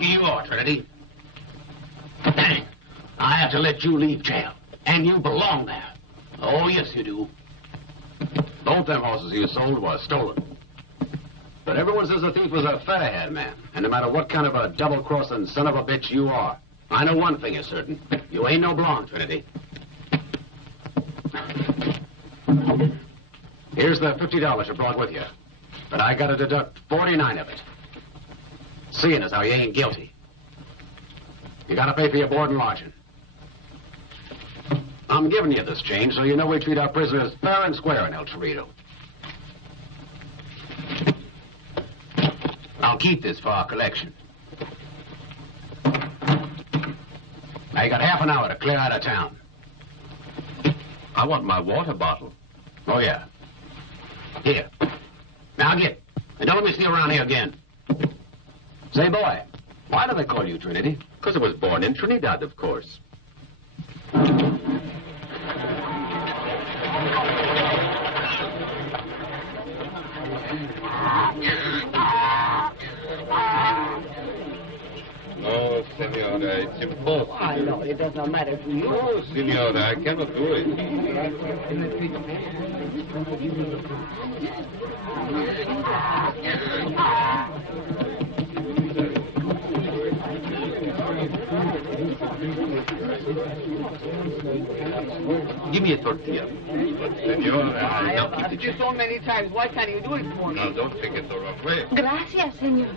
lucky you are, Trinity. Dang. I have to let you leave jail. And you belong there. Oh, yes, you do. Both them horses you sold were stolen. But everyone says the thief was a featherhead man. And no matter what kind of a double-crossing son of a bitch you are, I know one thing is certain. You ain't no blonde, Trinity. Here's the $50 you brought with you. But I gotta deduct 49 of it. Seeing as how you ain't guilty. You gotta pay for your board and lodging. I'm giving you this change so you know we treat our prisoners fair and square in El Torito. I'll keep this for our collection. Now you got half an hour to clear out of town. I want my water bottle. Oh, yeah. Here. Now get. And don't let me see you around here again. Say, boy, why do they call you Trinity? Because I was born in Trinidad, of course. No, Senora, it's impossible. I know, it does not matter to you. No, Senora, I cannot do it. Give me a tortilla. But, Senora, I have asked you so many times. Why can't you do it for me? Now, don't take it the wrong way. Gracias, señor.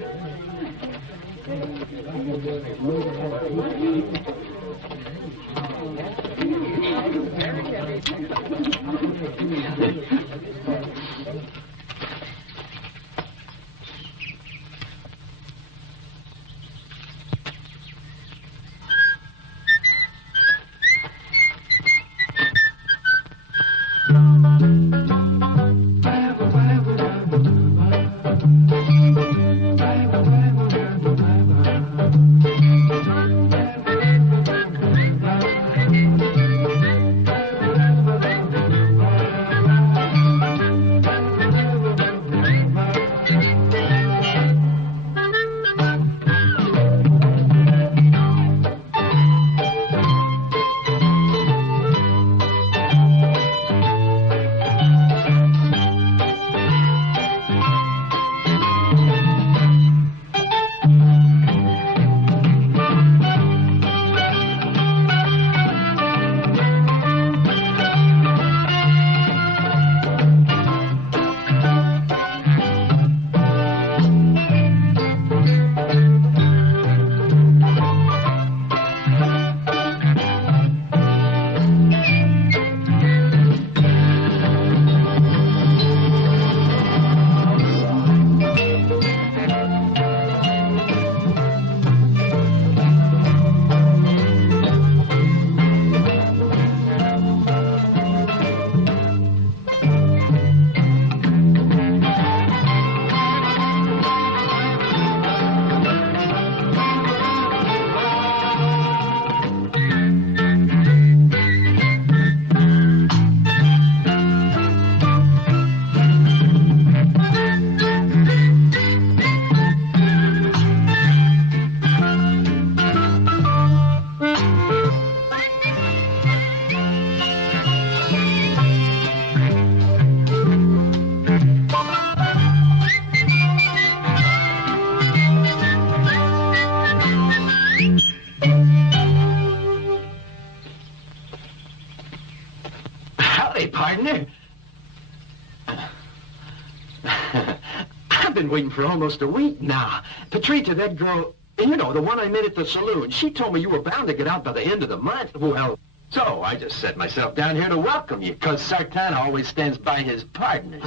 I've been waiting for almost a week now. Beatrice, that girl, you know, the one I met at the saloon, she told me you were bound to get out by the end of the month. Well, so I just set myself down here to welcome you, because Sartana always stands by his partners.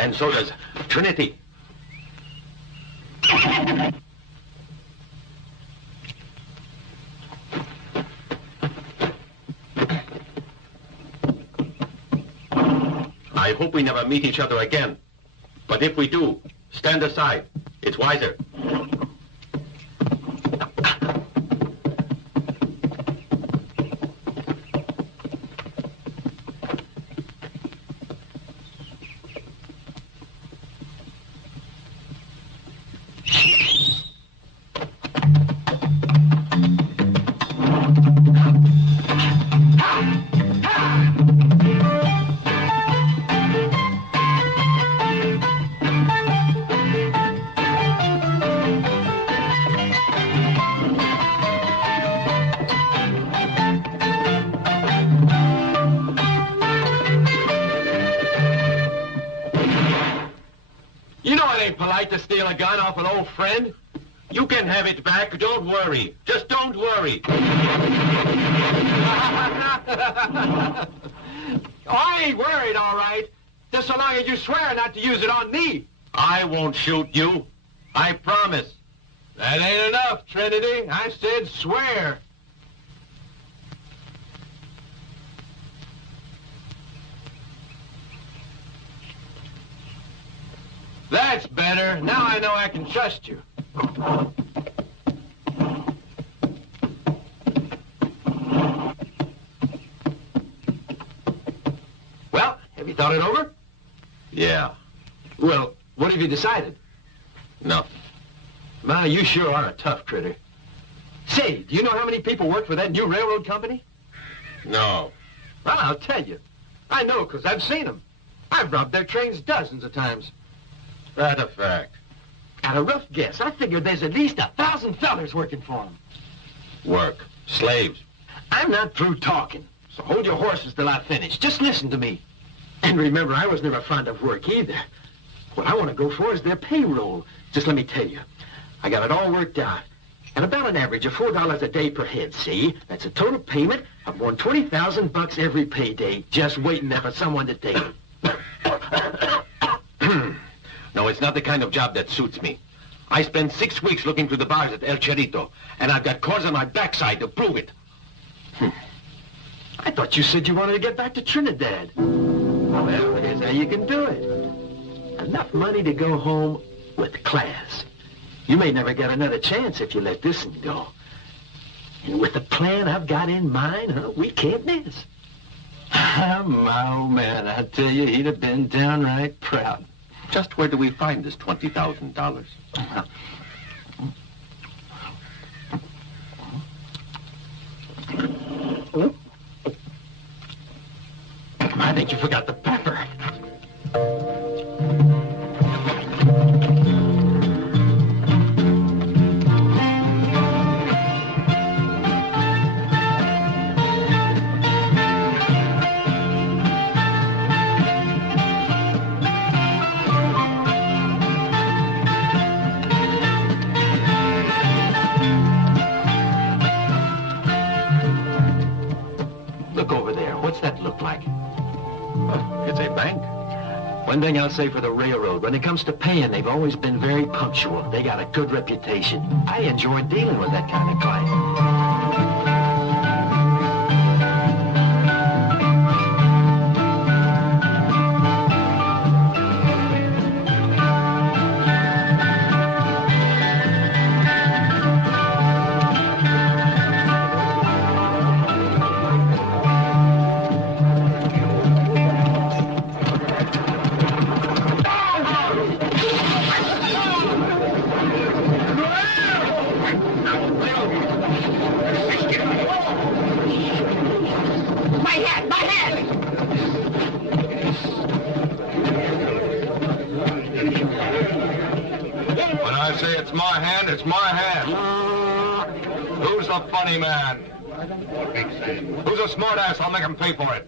And so does Trinity. I hope we never meet each other again. But if we do, stand aside. It's wiser. right to steal a gun off an old friend? You can have it back. Don't worry. Just don't worry. Oh, I ain't worried, all right. Just so long as you swear not to use it on me. I won't shoot you. I promise. That ain't enough, Trinity. I said swear. That's better. Now I know I can trust you. Well, have you thought it over? Yeah. Well, what have you decided? Nothing. My, you sure are a tough critter. Say, do you know how many people work for that new railroad company? No. Well, I'll tell you. I know, because I've seen them. I've robbed their trains dozens of times. That's a fact. At a rough guess, I figured there's at least 1,000 fellers working for them. Work. Slaves. I'm not through talking, so hold your horses till I finish. Just listen to me. And remember, I was never fond of work either. What I want to go for is their payroll. Just let me tell you, I got it all worked out. At about an average of $4 a day per head, see? That's a total payment of more than $20,000 every payday, just waiting there for someone to take it. No, it's not the kind of job that suits me. I spent 6 weeks looking through the bars at El Cherito, and I've got cords on my backside to prove it. I thought you said you wanted to get back to Trinidad. Well, here's how you can do it. Enough money to go home with class. You may never get another chance if you let this one go. And with the plan I've got in mind, we can't miss. My old man, I tell you, he'd have been downright proud. Just where do we find this $20,000? I think you forgot the pepper. Look over there. What's that look like? It's a bank. One thing I'll say for the railroad, when it comes to paying, they've always been very punctual. They got a good reputation. I enjoy dealing with that kind of client. It's my hand. Who's the funny man? Who's a smart ass? I'll make him pay for it.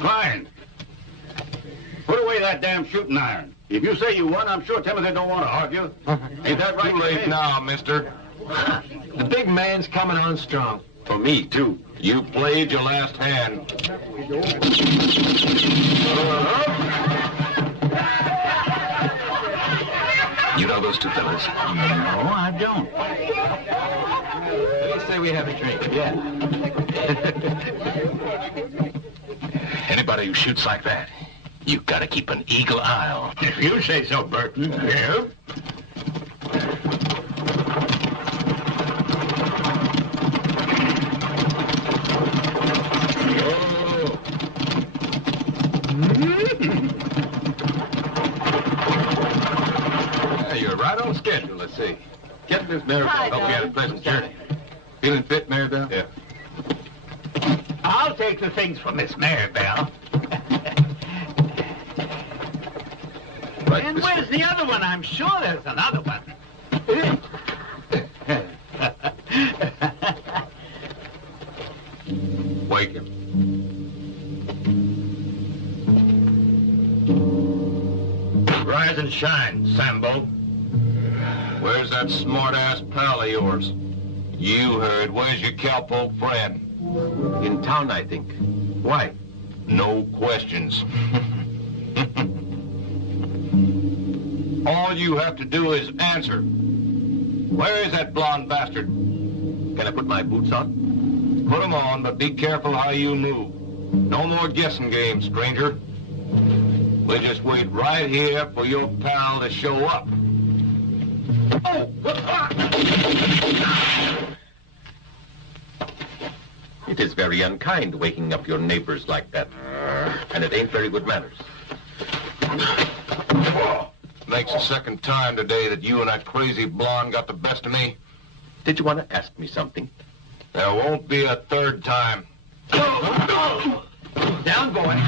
Fine. Put away that damn shooting iron. If you say you won, I'm sure Timothy don't want to argue. Ain't that right? Too late now, mister. The big man's coming on strong. For me, too. You played your last hand. You know those two fellas? No, I don't. Let's say we have a drink. Yeah. Anybody who shoots like that, you've got to keep an eagle eye on. If you say so, Burton. Yeah. You're right on schedule, let's see. Get this Maribel. Hi, Hope you had a pleasant journey. Feeling fit, Maribel? Yeah. I'll take the things from Miss Maribel. Right And this where's way. the other one? I'm sure there's another one. Wake him. Rise and sun shines, Sambo. Where's that smart-ass pal of yours? You heard. Where's your cowpoke friend? In town, I think. Why? No questions. All you have to do is answer. Where is that blonde bastard? Can I put my boots on? Put 'em on, but be careful how you move. No more guessing games, stranger. We'll just wait right here for your pal to show up. Oh! It is very unkind waking up your neighbors like that. And it ain't very good manners. Makes the second time today that you and that crazy blonde got the best of me. Did you want to ask me something? There won't be a third time. Down, boy.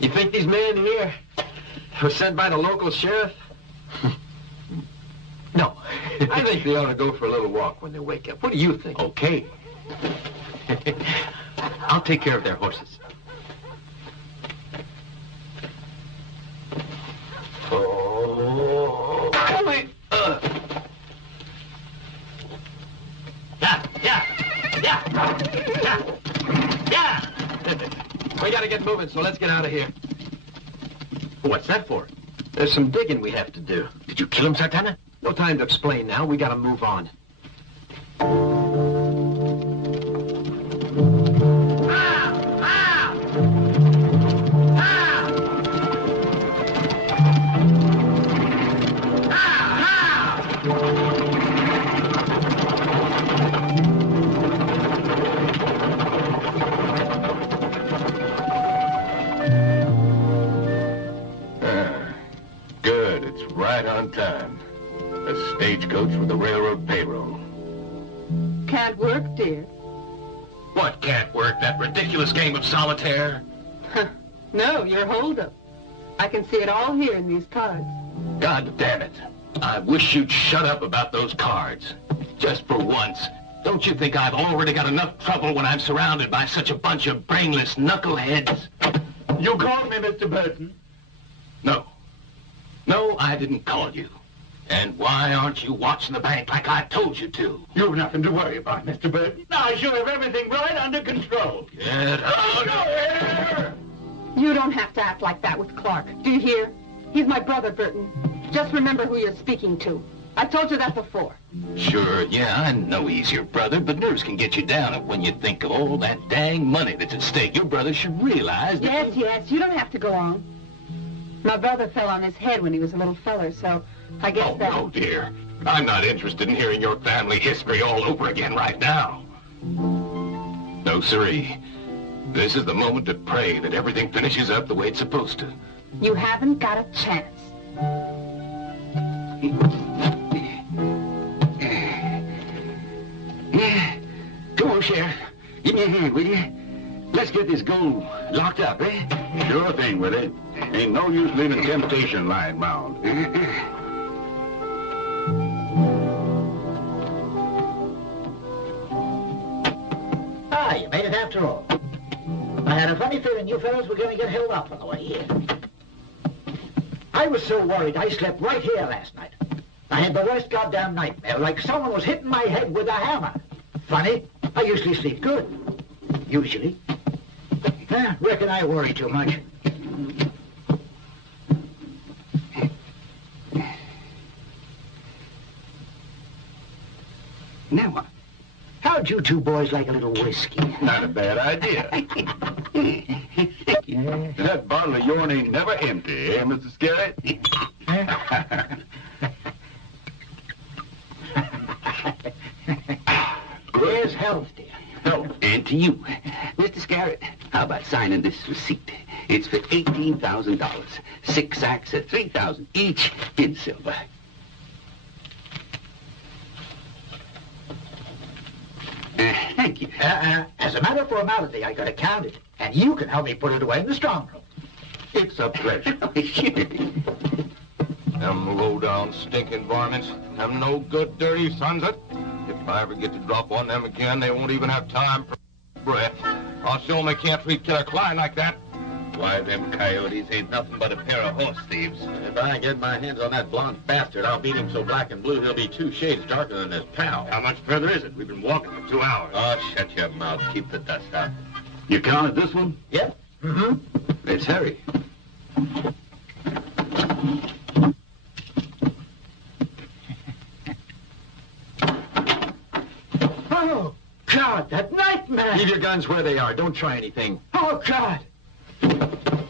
You think these men here were sent by the local sheriff? No. I think they ought to go for a little walk when they wake up. What do you think? Okay. I'll take care of their horses. Oh. Yeah. We gotta get moving, so let's get out of here. What's that for? There's some digging we have to do. Did you kill him, Sartana? No time to explain now. We gotta move on. Good, it's right on time. A stagecoach with the railroad payroll. Can't work, dear. What can't work? That ridiculous game of solitaire? No, your holdup. I can see it all here in these cards. God damn it. I wish you'd shut up about those cards. Just for once. Don't you think I've already got enough trouble when I'm surrounded by such a bunch of brainless knuckleheads? You called me, Mr. Burton. No. No, I didn't call you. And why aren't you watching the bank like I told you to? You've nothing to worry about, Mr. Burton. I shall have everything right under control. Get out of here! You don't have to act like that with Clark. Do you hear? He's my brother, Burton. Just remember who you're speaking to. I told you that before. Sure, yeah, I know he's your brother, but nerves can get you down when you think of all that dang money that's at stake. Your brother should realize that... Yes, you don't have to go on. My brother fell on his head when he was a little feller, so I guess Oh, no, dear. I'm not interested in hearing your family history all over again right now. No, sirree. This is the moment to pray that everything finishes up the way it's supposed to. You haven't got a chance. Come on, Sheriff. Give me a hand, will you? Let's get this gold locked up, eh? Sure thing, Willie. Ain't no use leaving temptation lying round. Ah, you made it after all. I had a funny feeling you fellows were going to get held up on the way here. I was so worried I slept right here last night. I had the worst goddamn nightmare, like someone was hitting my head with a hammer. Funny, I usually sleep good. Usually. Reckon I worry too much. Now what? How'd you two boys like a little whiskey? Not a bad idea. That bottle of yourn ain't never empty, eh, Mr. Scarrett? Where's health, dear? Health. And to you, Mr. Scarrett, how about signing this receipt? It's for $18,000. 6 sacks at $3,000 each in silver. Thank you. As a matter of formality, I gotta count it, and you can help me put it away in the strong room. It's a pleasure. Them low-down stinking varmints. Them no good, dirty sons of... If I ever get to drop on them again, they won't even have time for breath. I'll show them they can't treat Killer Klein like that. Why, them coyotes ain't nothing but a pair of horse thieves. If I get my hands on that blonde bastard, I'll beat him so black and blue he'll be 2 shades darker than his pal. How much further is it? We've been walking for 2 hours. Oh, shut your mouth. Keep the dust out. You counted this one? Yep. Mm-hmm. Let's hurry. Oh, God, that nightmare! Leave your guns where they are. Don't try anything. Oh, God!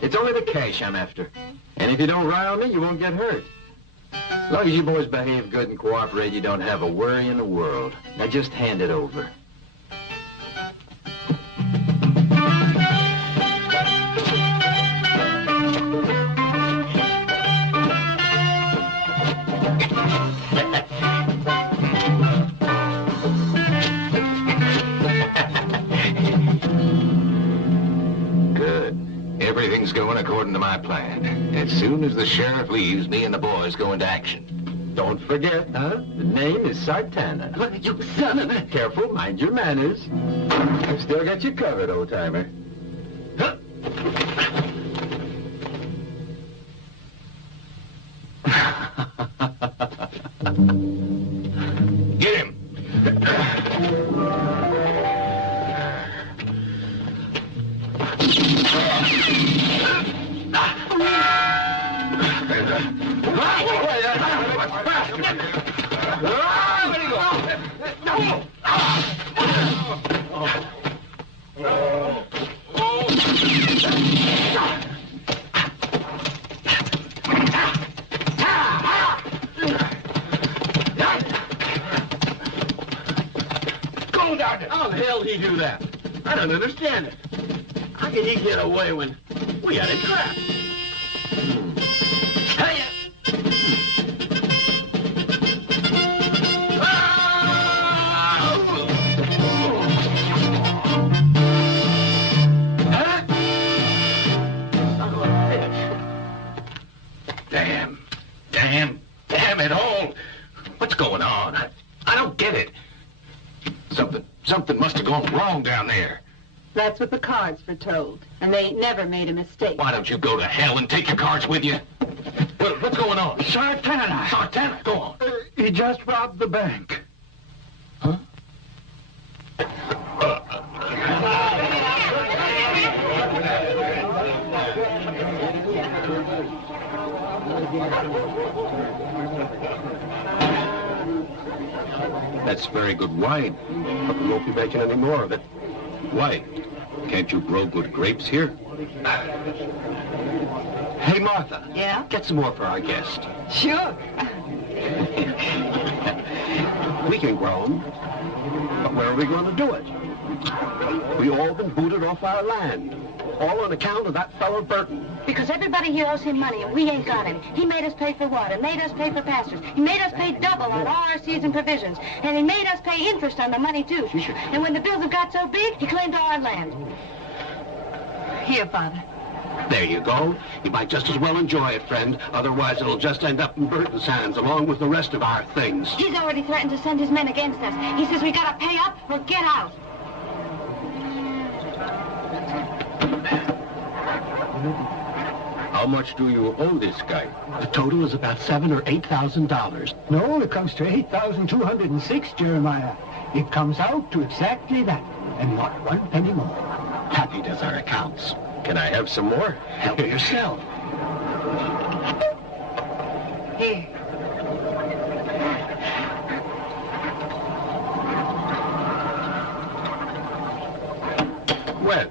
It's only the cash I'm after. And if you don't rile me, you won't get hurt. As long as you boys behave good and cooperate, you don't have a worry in the world. Now just hand it over. Everything's going according to my plan. As soon as the sheriff leaves, me and the boys go into action. Don't forget, huh? The name is Sartana. What, you son of a... Careful, mind your manners. I've still got you covered, old-timer. Huh? Get him! How the hell did he do that? I don't understand it. How did he get away when we had him trapped? Hiya! Damn it all! What's going on? I don't get it. Something must have gone wrong down there. That's what the cards were told, and they ain't never made a mistake. Why don't you go to hell and take your cards with you? What's going on? Sartana! Sartana, go on. He just robbed the bank. Huh? That's very good wine, but we won't be making any more of it. Why? Can't you grow good grapes here? Hey, Martha. Yeah? Get some more for our guest. Sure. We can grow them, but where are we going to do it? We all been booted off our land, all on account of that fellow Burton. Because everybody here owes him money, and we ain't got any. He made us pay for water, made us pay for pastures. He made us pay double on all our seeds and provisions. And he made us pay interest on the money, too. And when the bills have got so big, he claimed all our land. Here, Father. There you go. You might just as well enjoy it, friend. Otherwise, it'll just end up in Burton's hands, along with the rest of our things. He's already threatened to send his men against us. He says we gotta pay up or get out. How much do you owe this guy? The total is about $7,000 or $8,000. No, it comes to 8,206, Jeremiah. It comes out to exactly that, and not one penny more. Happy does our accounts. Can I have some more? Help yourself. Here. Well,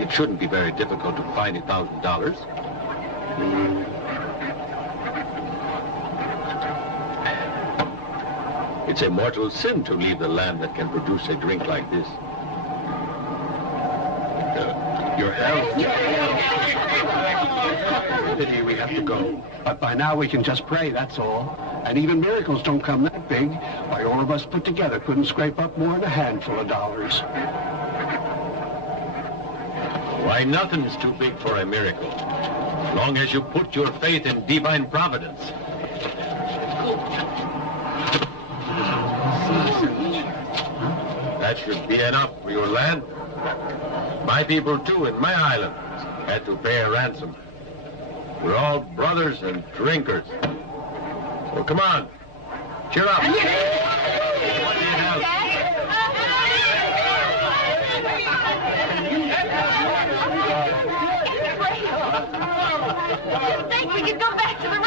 it shouldn't be very difficult to find $1,000. It's a mortal sin to leave the land that can produce a drink like this. Your health. Pity we have to go. But by now we can just pray, that's all. And even miracles don't come that big. Why, all of us put together couldn't scrape up more than a handful of dollars. Why, nothing's too big for a miracle, as long as you put your faith in divine providence. That should be enough for your land. My people, too, in my island. had to pay a ransom. We're all brothers and drinkers. So come on, cheer up. What do you have? I think we could go back to the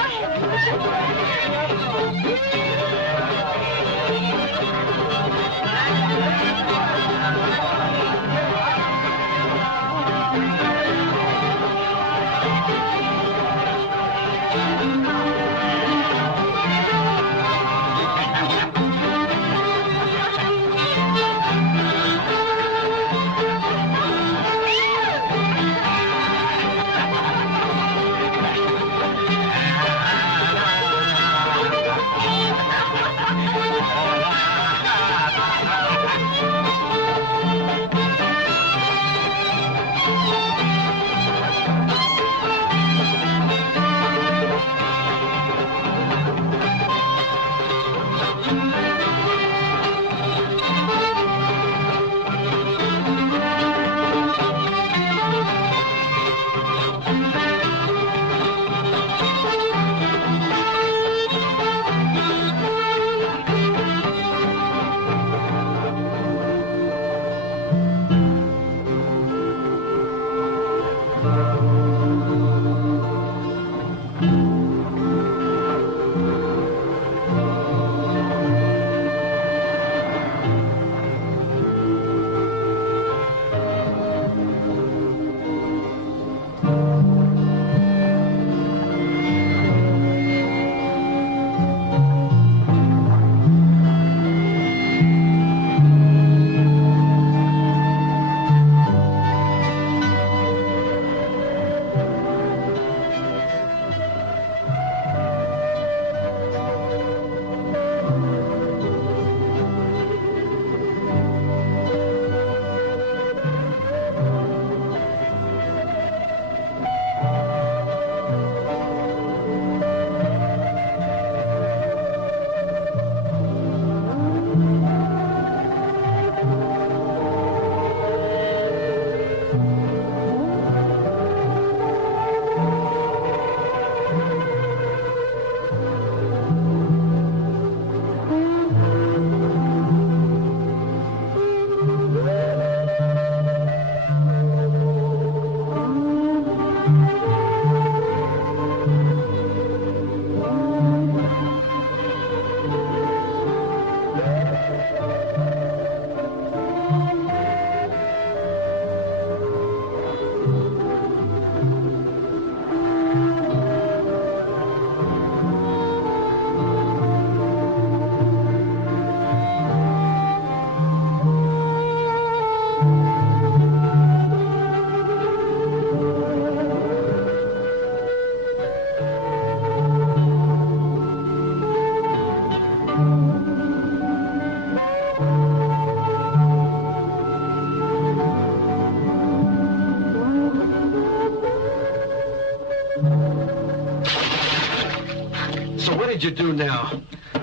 So what did you do now?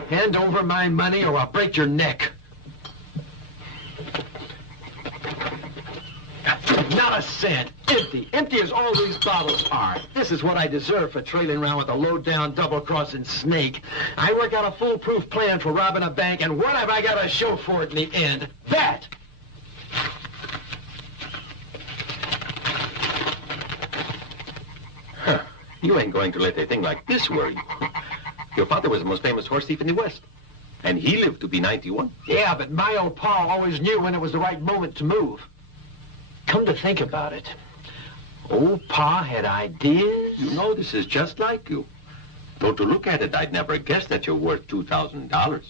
Hand over my money or I'll break your neck. Not a cent. Empty. Empty as all these bottles are. This is what I deserve for trailing around with a low-down, double-crossing snake. I work out a foolproof plan for robbing a bank, and what have I got to show for it in the end? That! Huh. You ain't going to let a thing like this worry you. Your father was the most famous horse thief in the West. And he lived to be 91. Yeah, but my old pa always knew when it was the right moment to move. Come to think about it, old Pa had ideas. You know, this is just like you. Though to look at it, I'd never guessed that you're worth $2,000.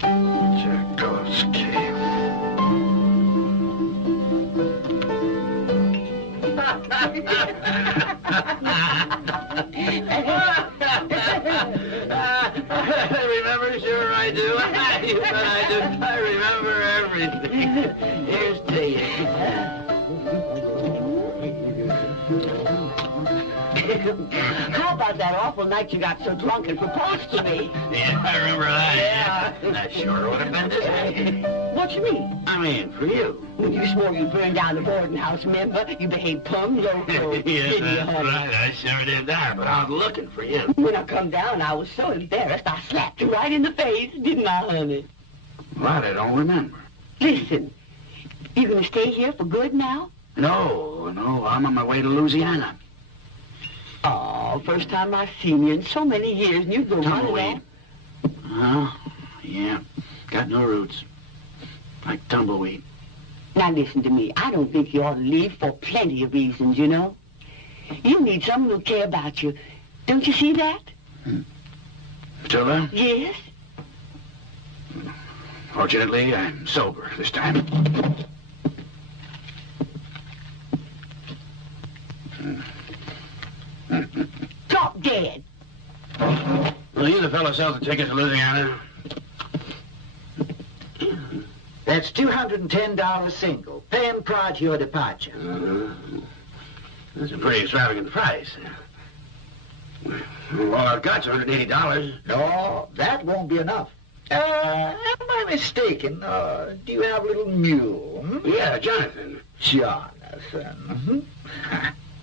Tchaikovsky. Remember, sure I do. You bet I do. I remember everything. Here's to you. How about that awful night you got so drunk and proposed to me? Yeah, I remember that. Yeah. That sure would have been this way. What you mean? I mean, for you. When you swore you'd burn down the boarding house, remember? You behaved plumb loco. Yes, that's right. I sure did that, but I was looking for you. When I come down, I was so embarrassed, I slapped you right in the face, didn't I, honey? What? I don't remember. Listen, you gonna stay here for good now? No, I'm on my way to Louisiana. Oh, first time I've seen you in so many years, and you go Tumbleweed. Oh, yeah. Got no roots. Like tumbleweed. Now listen to me. I don't think you ought to leave for plenty of reasons, you know. You need someone who'll care about you. Don't you see that? Matilda? Yes. Fortunately, I'm sober this time. Drop dead. Will you the fellow sells the ticket to Louisiana? That's $210 single. Pay him prior to your departure. That's a pretty extravagant price. All I've got's $180. No, that won't be enough. Am I mistaken? Do you have a little mule? Yeah, Jonathan. Jonathan.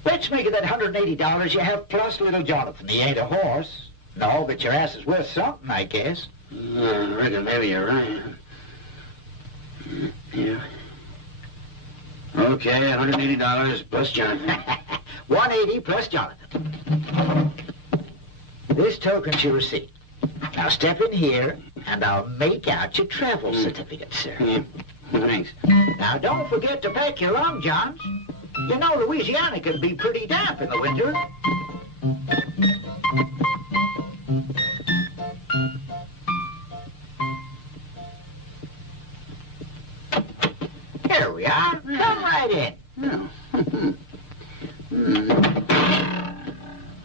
Let's make it that $180 you have plus little Jonathan. He ain't a horse. No, but your ass is worth something, I guess. I reckon maybe you're right. Yeah. Okay, $180 plus Jonathan. 180 plus Jonathan. This token's your receipt. Now step in here, and I'll make out your travel certificate, sir. Yeah. Thanks. Now don't forget to pack your long johns. You know Louisiana can be pretty damp in the winter. Here we are. Come right in. Oh.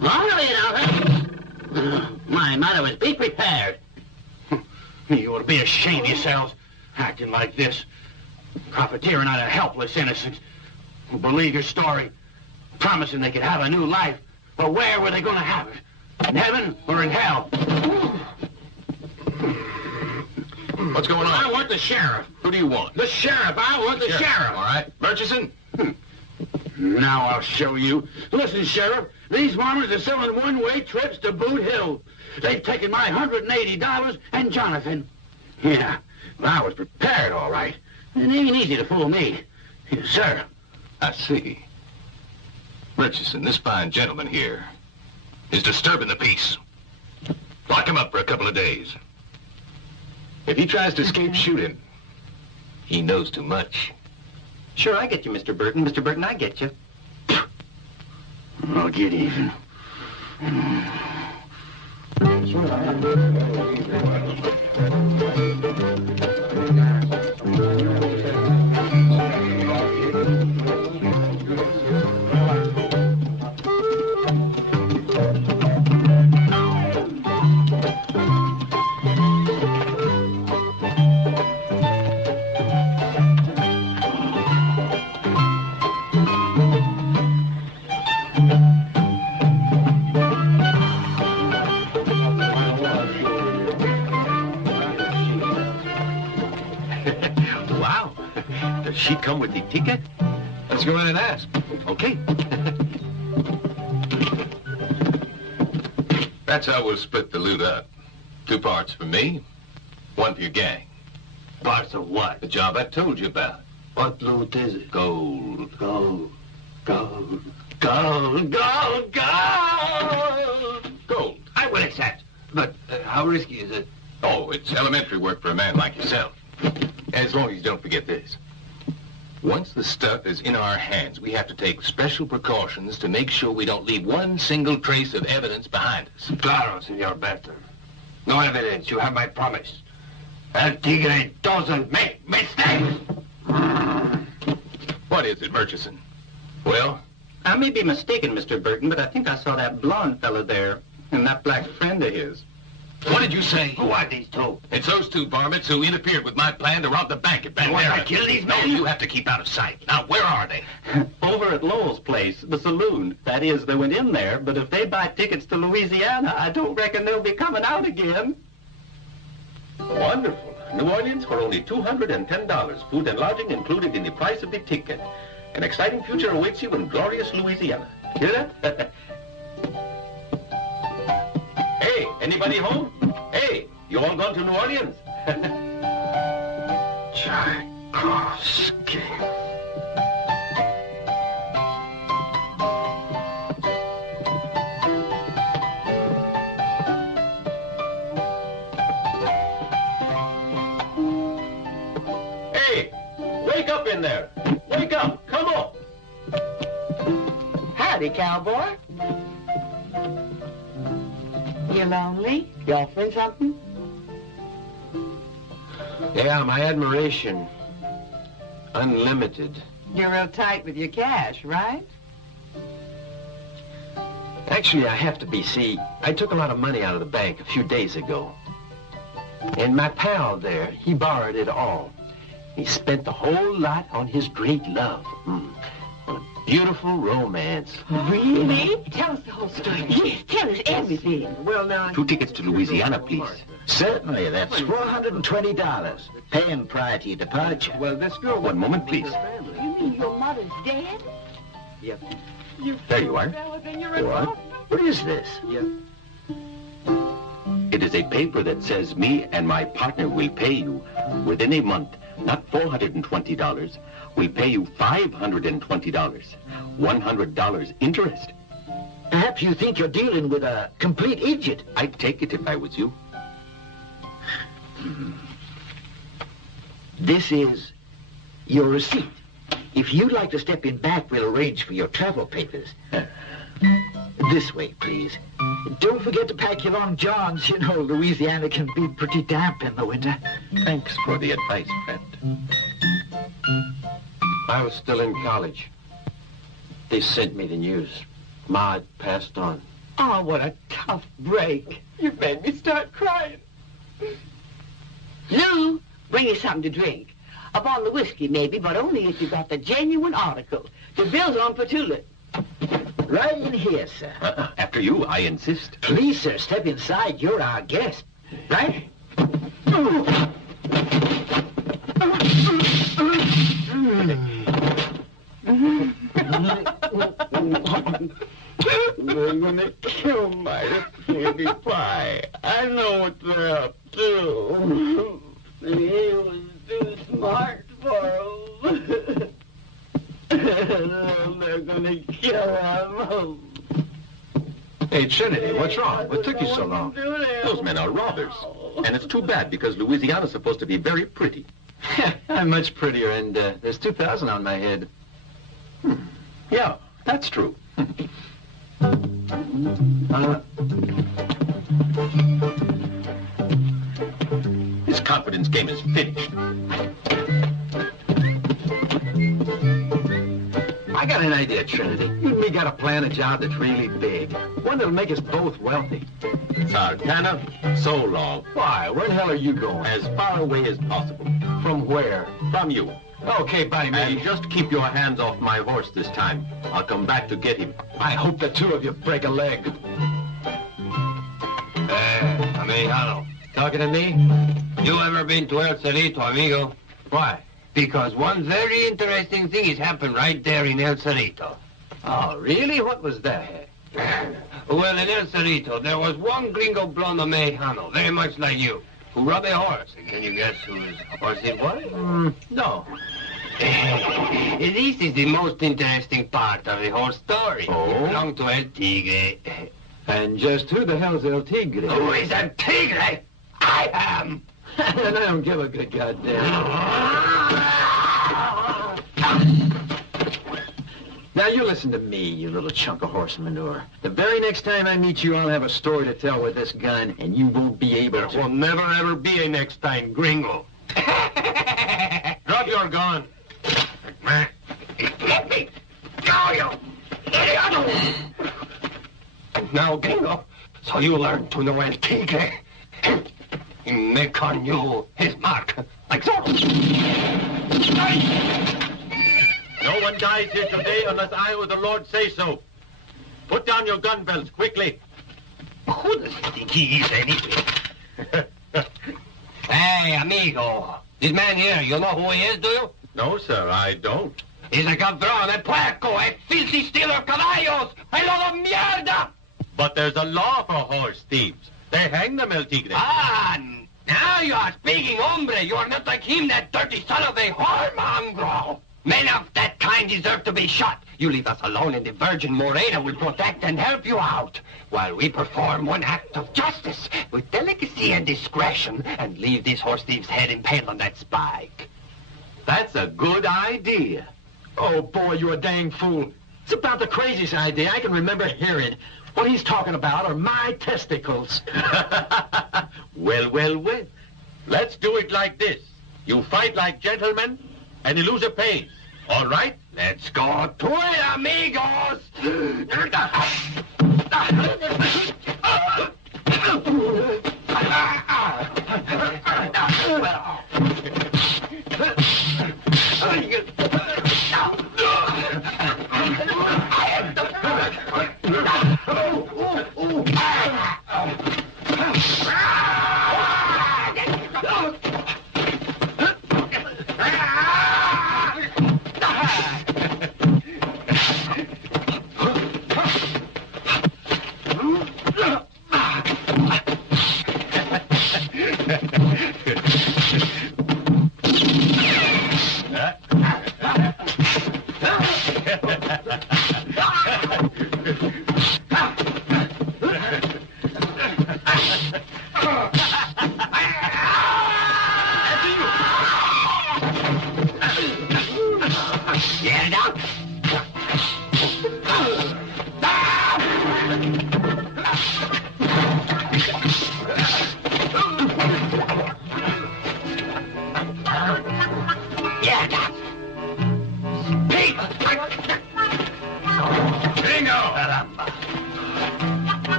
Well, you know, my motto is be prepared. You ought to be ashamed of yourselves, acting like this. Profiteering out of helpless innocents who believe your story, promising they could have a new life. But where were they going to have it? In heaven or in hell? What's going on? I want the sheriff. Who do you want? The sheriff. I want the sheriff. All right. Murchison? Now I'll show you. Listen, Sheriff, these farmers are selling one-way trips to Boot Hill. They've taken my $180 and Jonathan. Yeah, well, I was prepared, all right. It ain't easy to fool me. Yes, sir. I see. Murchison, this fine gentleman here is disturbing the peace. Lock him up for a couple of days. If he tries to escape, shoot him. He knows too much. Sure, I get you, Mr. Burton. Mr. Burton, I get you. I'll get even. Does she come with the ticket? Let's go in and ask. Okay. That's how we'll split the loot up. 2 parts for me, 1 for your gang. Parts of what? The job I told you about. What loot is it? Gold. Gold. Gold. Gold. Gold. Gold. Gold. I will accept. But how risky is it? Oh, it's elementary work for a man like yourself. As long as you don't forget this. Once the stuff is in our hands, we have to take special precautions to make sure we don't leave one single trace of evidence behind us. Claro, Senor Burton. No evidence. You have my promise. El Tigre doesn't make mistakes. What is it, Murchison? Well? I may be mistaken, Mr. Burton, but I think I saw that blonde fellow there and that black friend of his. What did you say? Who are these two? It's those two varmints who interfered with my plan to rob the bank at You want Bandera. to kill these No, men? you have to keep out of sight. Now, where are they? Over at Lowell's place, the saloon. That is, they went in there, but if they buy tickets to Louisiana, I don't reckon they'll be coming out again. Wonderful. New Orleans for only $210. Food and lodging included in the price of the ticket. An exciting future awaits you in glorious Louisiana. Hear that? Hey, anybody home? Hey, you all gone to New Orleans? Tchaikovsky. Hey, wake up in there. Wake up. Come on. Howdy, cowboy. You lonely? You offering something? Yeah, my admiration. Unlimited. You're real tight with your cash, right? Actually, I have to be. See, I took a lot of money out of the bank a few days ago. And my pal there, he borrowed it all. He spent the whole lot on his great love. On a beautiful romance. Really? Tell us the whole story. Yes, tell us everything. Well, now... 2 tickets to Louisiana, please. Certainly, that's $420. Paying prior to your departure. Well, this girl... One moment, please. You mean your mother's dead? Yep. There you are. What? What is this? Yep. It is a paper that says me and my partner will pay you within a month, not $420. We'll pay you $520. $100 interest. Perhaps you think you're dealing with a complete idiot. I'd take it if I was you. This is your receipt. If you'd like to step in back, we'll arrange for your travel papers. This way, please. Don't forget to pack your long johns. You know, Louisiana can be pretty damp in the winter. Thanks for the advice, friend. I was still in college. They sent me the news. Ma had passed on. Oh, what a tough break. You've made me start crying. Lou, bring you something to drink. Up on the whiskey, maybe, but only if you got the genuine article. The bill's on for tulip. Right in here, sir. After you, I insist. Please, sir, step inside. You're our guest. Right? They're gonna kill my baby pie. I know what they're up to. He was too smart for him. They're gonna kill him. Hey, Trinity, what's wrong? What took you so long? Those men are robbers. And it's too bad because Louisiana's supposed to be very pretty. I'm much prettier, and there's 2,000 on my head. Yeah, that's true. This confidence game is finished. I got an idea, Trinity. You and me got to plan a job that's really big. One that'll make us both wealthy. Sartana, so long. Why? Where the hell are you going? As far away as possible. From where? From you. Okay, by me. And just keep your hands off my horse this time. I'll come back to get him. I hope the two of you break a leg. Americano. Talking to me? You ever been to El Cerrito, amigo? Why? Because one very interesting thing has happened right there in El Cerrito. Oh, really? What was that? Well, in El Cerrito, there was one gringo blonde Americano, very much like you, who robbed a horse. And can you guess whose horse it was? No. This is the most interesting part of the whole story. Oh? It belonged to El Tigre. And just who the hell's El Tigre? Who is El Tigre? I am. And I don't give a good goddamn. Now, you listen to me, you little chunk of horse manure. The very next time I meet you, I'll have a story to tell with this gun, and you won't be able There to... will never, ever be a next time, gringo. Drop your gun. Let me go, you idiot! And now, gringo, so you learn to know El Tigre He make on you his mark, like so. No one dies here today unless I or the Lord say so. Put down your gun belts, quickly. Who does he think he is, anyway? Hey, amigo. This man here, you know who he is, do you? No, sir, I don't. He's a cabron, a puerco, a filthy stealer of caballos, a lot of mierda! But there's a law for horse thieves. They hang them, El Tigre. Ah, now you are speaking, hombre. You are not like him, that dirty son of a whoremongro. Men of that kind deserve to be shot. You leave us alone and the Virgin Morena will protect and help you out, while we perform one act of justice with delicacy and discretion and leave this horse thief's head impaled on that spike. That's a good idea. Oh, boy, you're a dang fool. It's about the craziest idea I can remember hearing. What he's talking about are my testicles. Well, well, well. Let's do it like this. You fight like gentlemen, and the loser pays. All right? Let's go to it, amigos!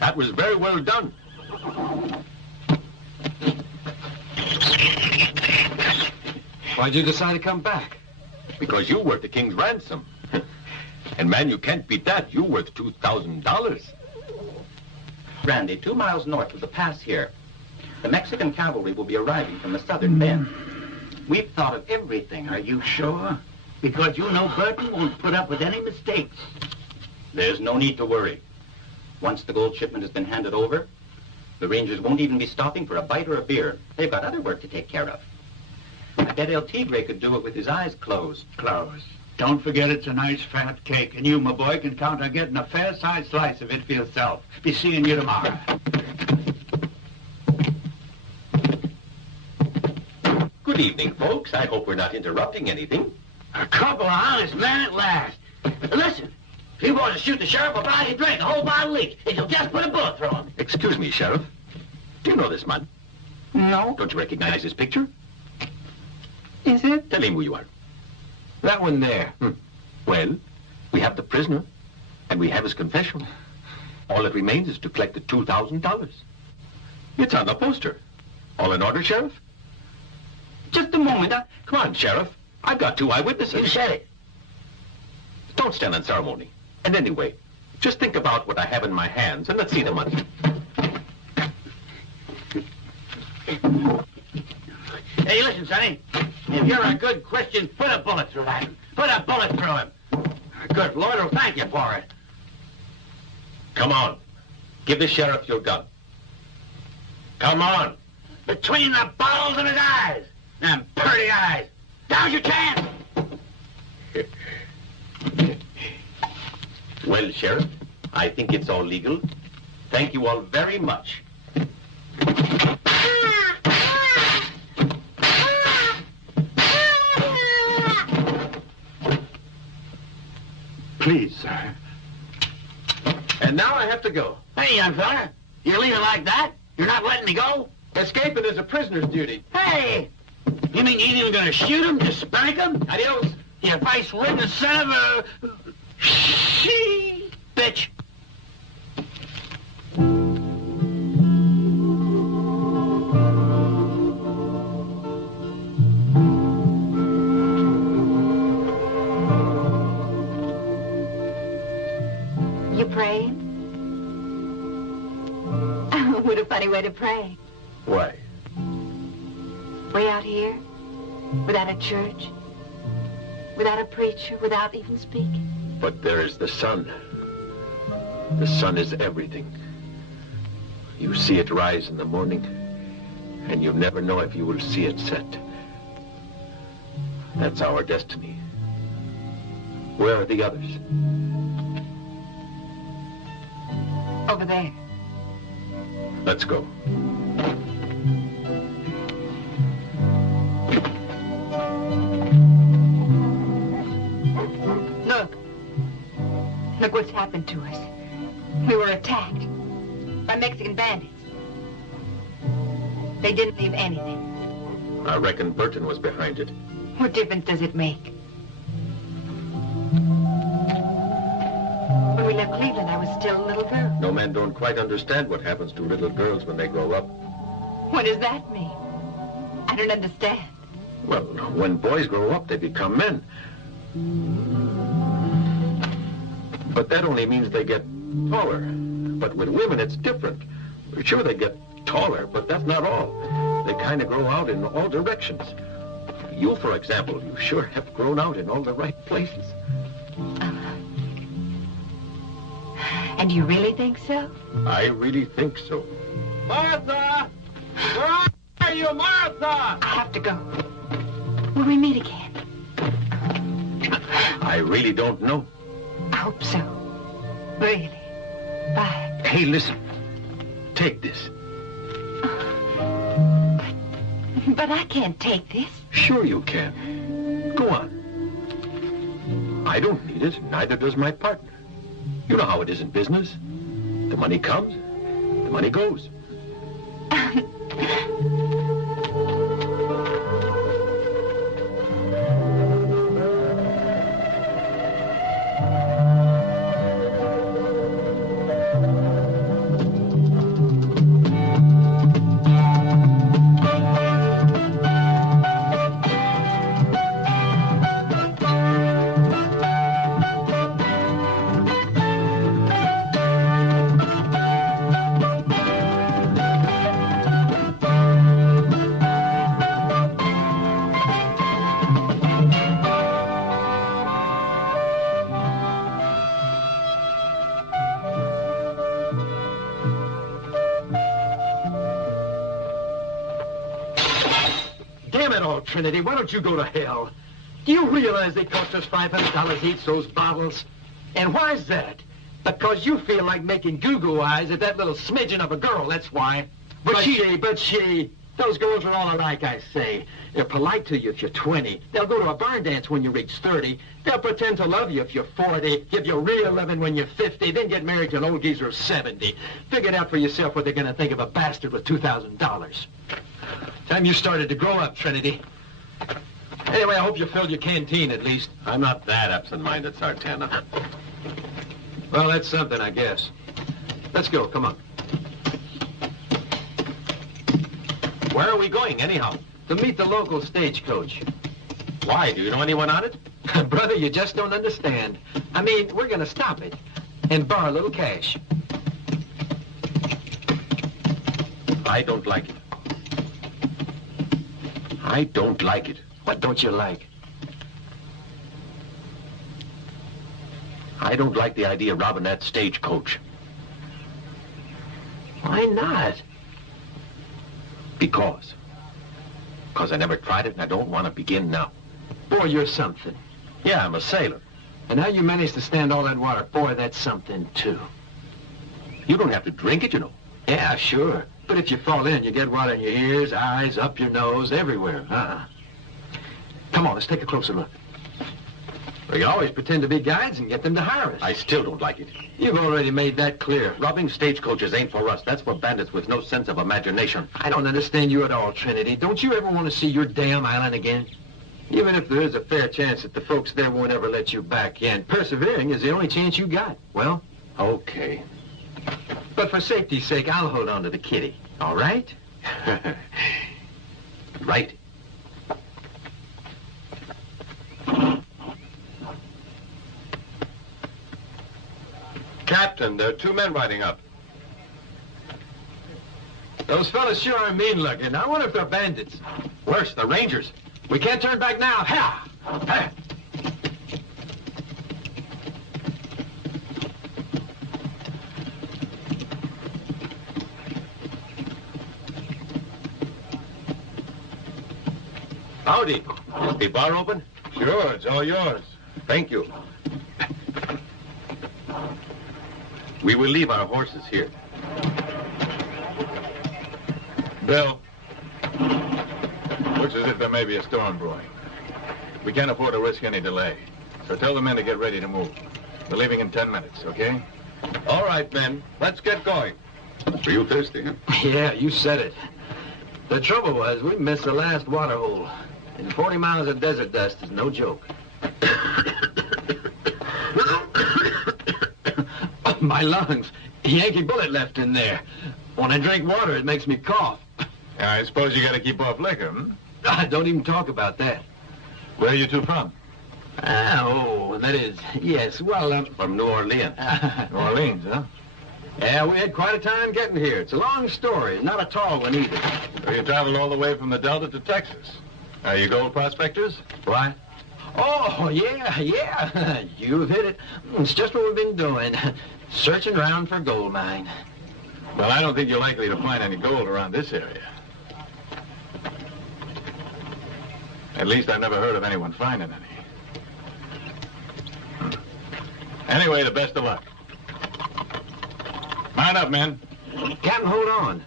That was very well done. Why'd you decide to come back? Because you worth the king's ransom. And, man, you can't beat that. You're worth $2,000. Randy, 2 miles north of the pass here, the Mexican cavalry will be arriving from the southern bend. We've thought of everything. Are you sure? Because you know Burton won't put up with any mistakes. There's no need to worry. Once the gold shipment has been handed over, the Rangers won't even be stopping for a bite or a beer. They've got other work to take care of. I bet El Tigre could do it with his eyes closed. Closed. Don't forget it's a nice fat cake, and you, my boy, can count on getting a fair-sized slice of it for yourself. Be seeing you tomorrow. Good evening, folks. I hope we're not interrupting anything. A couple of honest men at last. Listen, if you want to shoot the sheriff, I'll buy you a drink, a whole bottle each, if you'll just put a bullet through him. Excuse me, Sheriff. Do you know this man? No. Don't you recognize his picture? Is it? Tell him who you are. That one there. Well, we have the prisoner, and we have his confession. All that remains is to collect the $2,000. It's on the poster. All in order, Sheriff? Just a moment. Come on, Sheriff. I've got 2 eyewitnesses. You said it. Don't stand on ceremony. And anyway, just think about what I have in my hands, and let's see the money. Hey, listen, Sonny. If you're a good Christian, put a bullet through him. Put a bullet through him. Good Lord will thank you for it. Come on. Give the sheriff your gun. Come on. Between the balls of his eyes. Them pretty eyes. Now's your chance. Well, Sheriff, I think it's all legal. Thank you all very much. Please, sir. And now I have to go. Hey, young fella. You're leaving like that? You're not letting me go? Escaping is a prisoner's duty. Hey! You mean you ain't even gonna shoot him? Just spank him? Adios. You face-ridden son of a... bitch. You praying? What a funny way to pray. Why? Way out here, without a church, without a preacher, without even speaking. But there is the sun. The sun is everything. You see it rise in the morning, and you never know if you will see it set. That's our destiny. Where are the others? Over there. Let's go. Look. Look what's happened to us. We were attacked by Mexican bandits. They didn't leave anything. I reckon Burton was behind it. What difference does it make? When we left Cleveland, I was still a little girl. No men don't quite understand what happens to little girls when they grow up. What does that mean? I don't understand. Well, when boys grow up, they become men. But that only means they get taller. But with women, it's different. Sure, they get taller, but that's not all. They kind of grow out in all directions. You, for example, you sure have grown out in all the right places. And you really think so? I really think so. Martha! Where are you, Martha? I have to go. Will we meet again? I really don't know. I hope so. Really. Bye. Hey, listen. Take this. But I can't take this. Sure you can. Go on. I don't need it, neither does my partner. You know how it is in business. The money comes, the money goes. Trinity, why don't you go to hell? Do you realize they cost us $500 each, those bottles? And why's that? Because you feel like making goo-goo eyes at that little smidgen of a girl, that's why. But she, those girls are all alike, I say. They're polite to you if you're 20. They'll go to a barn dance when you reach 30. They'll pretend to love you if you're 40, give you real loving when you're 50, then get married to an old geezer of 70. Figure it out for yourself what they're going to think of a bastard with $2,000. Time you started to grow up, Trinity. Anyway, I hope you filled your canteen at least. I'm not that absent-minded, Sartana. Well, that's something, I guess. Let's go, come on. Where are we going, anyhow? To meet the local stagecoach. Why? Do you know anyone on it? Brother, you just don't understand. I mean, we're going to stop it and borrow a little cash. I don't like it. I don't like it. What don't you like? I don't like the idea of robbing that stagecoach. Why not? Because I never tried it and I don't want to begin now. Boy, you're something. Yeah, I'm a sailor. And how you managed to stand all that water, boy, that's something, too. You don't have to drink it, you know. Yeah, sure. But if you fall in, you get water in your ears, eyes, up your nose, everywhere. Come on, let's take a closer look. We can always pretend to be guides and get them to hire us. I still don't like it. You've already made that clear. Robbing stagecoaches ain't for us. That's for bandits with no sense of imagination. I don't understand you at all, Trinity. Don't you ever want to see your damn island again? Even if there is a fair chance that the folks there won't ever let you back in, persevering is the only chance you got. Well, okay. But for safety's sake, I'll hold on to the kitty. All right? Right. Captain, there are 2 men riding up. Those fellas sure are mean-looking. I wonder if they're bandits. Worse, the Rangers. We can't turn back now. Ha! Ha! Howdy. Is the bar open? Sure, it's all yours. Thank you. We will leave our horses here. Bill, looks as if there may be a storm brewing. We can't afford to risk any delay. So tell the men to get ready to move. We're leaving in 10 minutes, okay? All right, men. Let's get going. Are you thirsty, huh? Yeah, you said it. The trouble was, we missed the last water hole. And 40 miles of desert dust is no joke. Oh, my lungs. Yankee bullet left in there. When I drink water, it makes me cough. I suppose you got to keep off liquor, Don't even talk about that. Where are you 2 from? That is, yes, well, From New Orleans. New Orleans, huh? Yeah, we had quite a time getting here. It's a long story, not a tall one either. So you traveled all the way from the Delta to Texas. Are you gold prospectors? What? Oh, yeah. You've hit it. It's just what we've been doing. Searching around for gold mine. Well, I don't think you're likely to find any gold around this area. At least I've never heard of anyone finding any. Anyway, the best of luck. Mount up, men. Captain, hold on.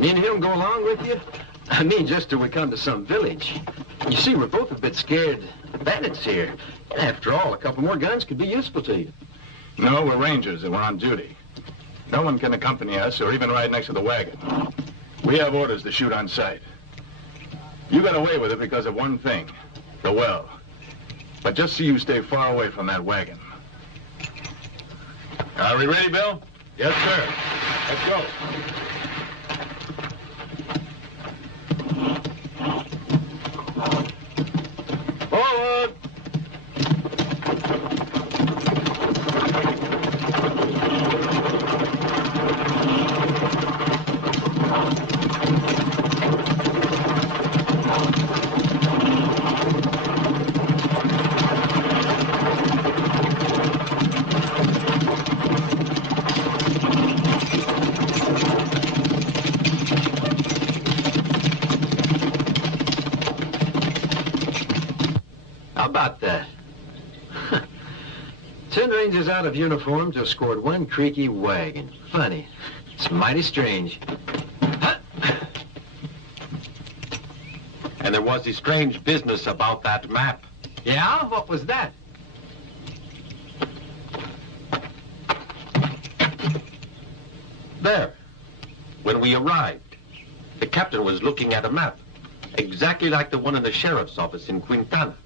Me and him go along with you? I mean, just till we come to some village. You see, we're both a bit scared of bandits here. After all, a couple more guns could be useful to you. No, we're rangers and we're on duty. No one can accompany us or even ride next to the wagon. We have orders to shoot on sight. You got away with it because of one thing, the well. But just so you stay far away from that wagon. Are we ready, Bill? Yes, sir. Let's go. Forward! How about that? 10 Rangers out of uniform just scored one creaky wagon. Funny. It's mighty strange. And there was the strange business about that map. Yeah? What was that? There. When we arrived, the captain was looking at a map, exactly like the one in the sheriff's office in Quintana.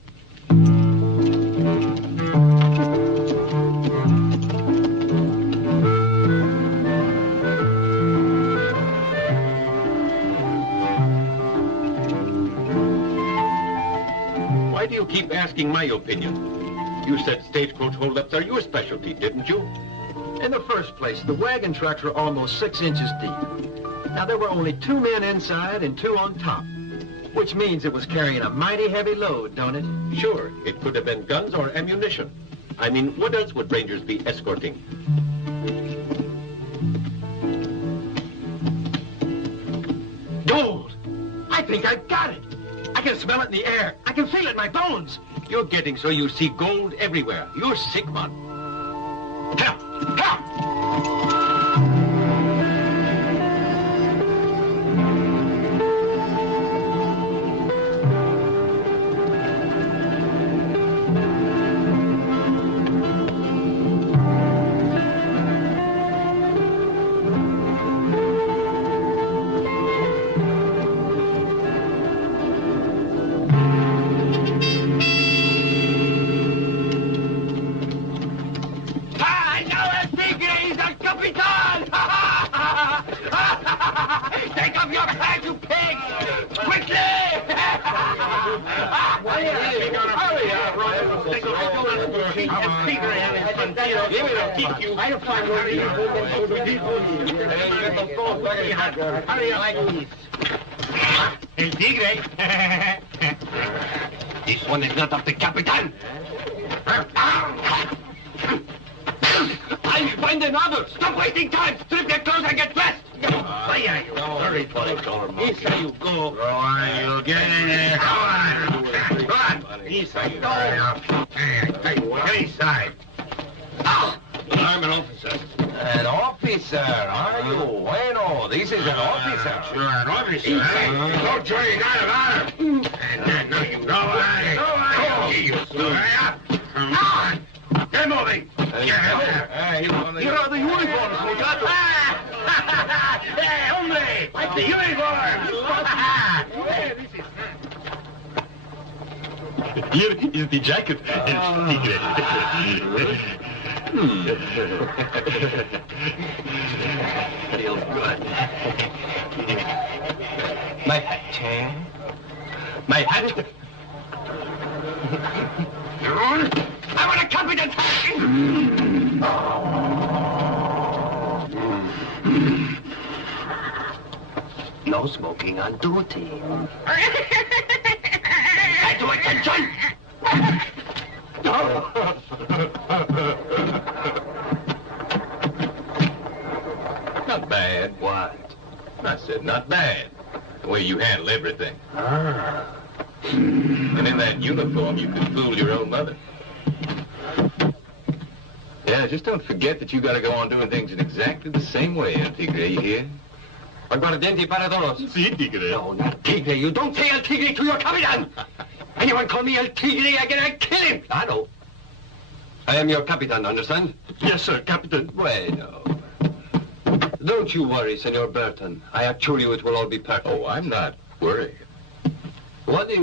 Why do you keep asking my opinion? You said stagecoach holdups are your specialty, didn't you? In the first place, the wagon trucks were almost 6 inches deep. Now, there were only 2 men inside and 2 on top, which means it was carrying a mighty heavy load, don't it? Sure, it could have been guns or ammunition. I mean, what else would Rangers be escorting? Gold! I think I've got it. I can smell it in the air. I can feel it in my bones. You're getting so you see gold everywhere. You're sick, man. Help! Help! I'll find one. Hurry up. El tigre. This one is not of the Capitan. I'll find another. Stop wasting time. Strip your clothes and get dressed. Why are you? Hurry for it, This how you go. Go on, you get in there. Go on. This how you go. Get inside. I'm an officer. An officer, are you? Bueno, this is an officer. Sure, an officer. Don't show you got an honor. And then, no, you go on. Go on. Come on. Get moving. Get there. Here are the uniforms we got. Hey, hombre, like the uniform. Here is the jacket, El Tigre. Feels good. My hat. My hat. I want a competent hat. No smoking on duty. And to attention! Not bad. What? I said not bad. The way you handle everything. And in that uniform, you could fool your own mother. Yeah, just don't forget that you gotta go on doing things in exactly the same way, El Tigre, you hear? Aguardiente para todos. Sí, Tigre. No, not Tigre. You don't say El Tigre to your Capitan. Anyone call me El Tigre, I can kill him. I know. I am your Capitan, understand? Yes, sir, Captain. Bueno. Don't you worry, Senor Burton. I assure you it will all be perfect. Oh, I'm not worried. What do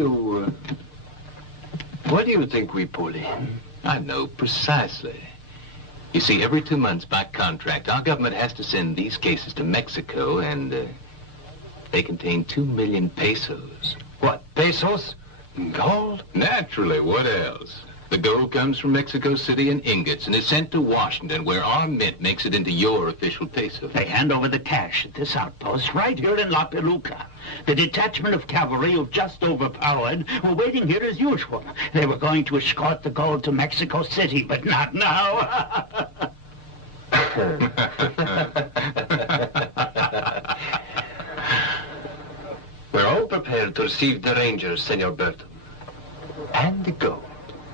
you think we pull in? I know precisely. You see, every 2 months by contract, our government has to send these cases to Mexico, and they contain 2 million pesos. What, pesos? Gold? Naturally, what else? The gold comes from Mexico City in ingots and is sent to Washington, where our mint makes it into your official peso. They hand over the cash at this outpost right here in La Peluca. The detachment of cavalry you've just overpowered were waiting here as usual. They were going to escort the gold to Mexico City, but not now. We're all prepared to receive the Rangers, Senor Burton. And the gold.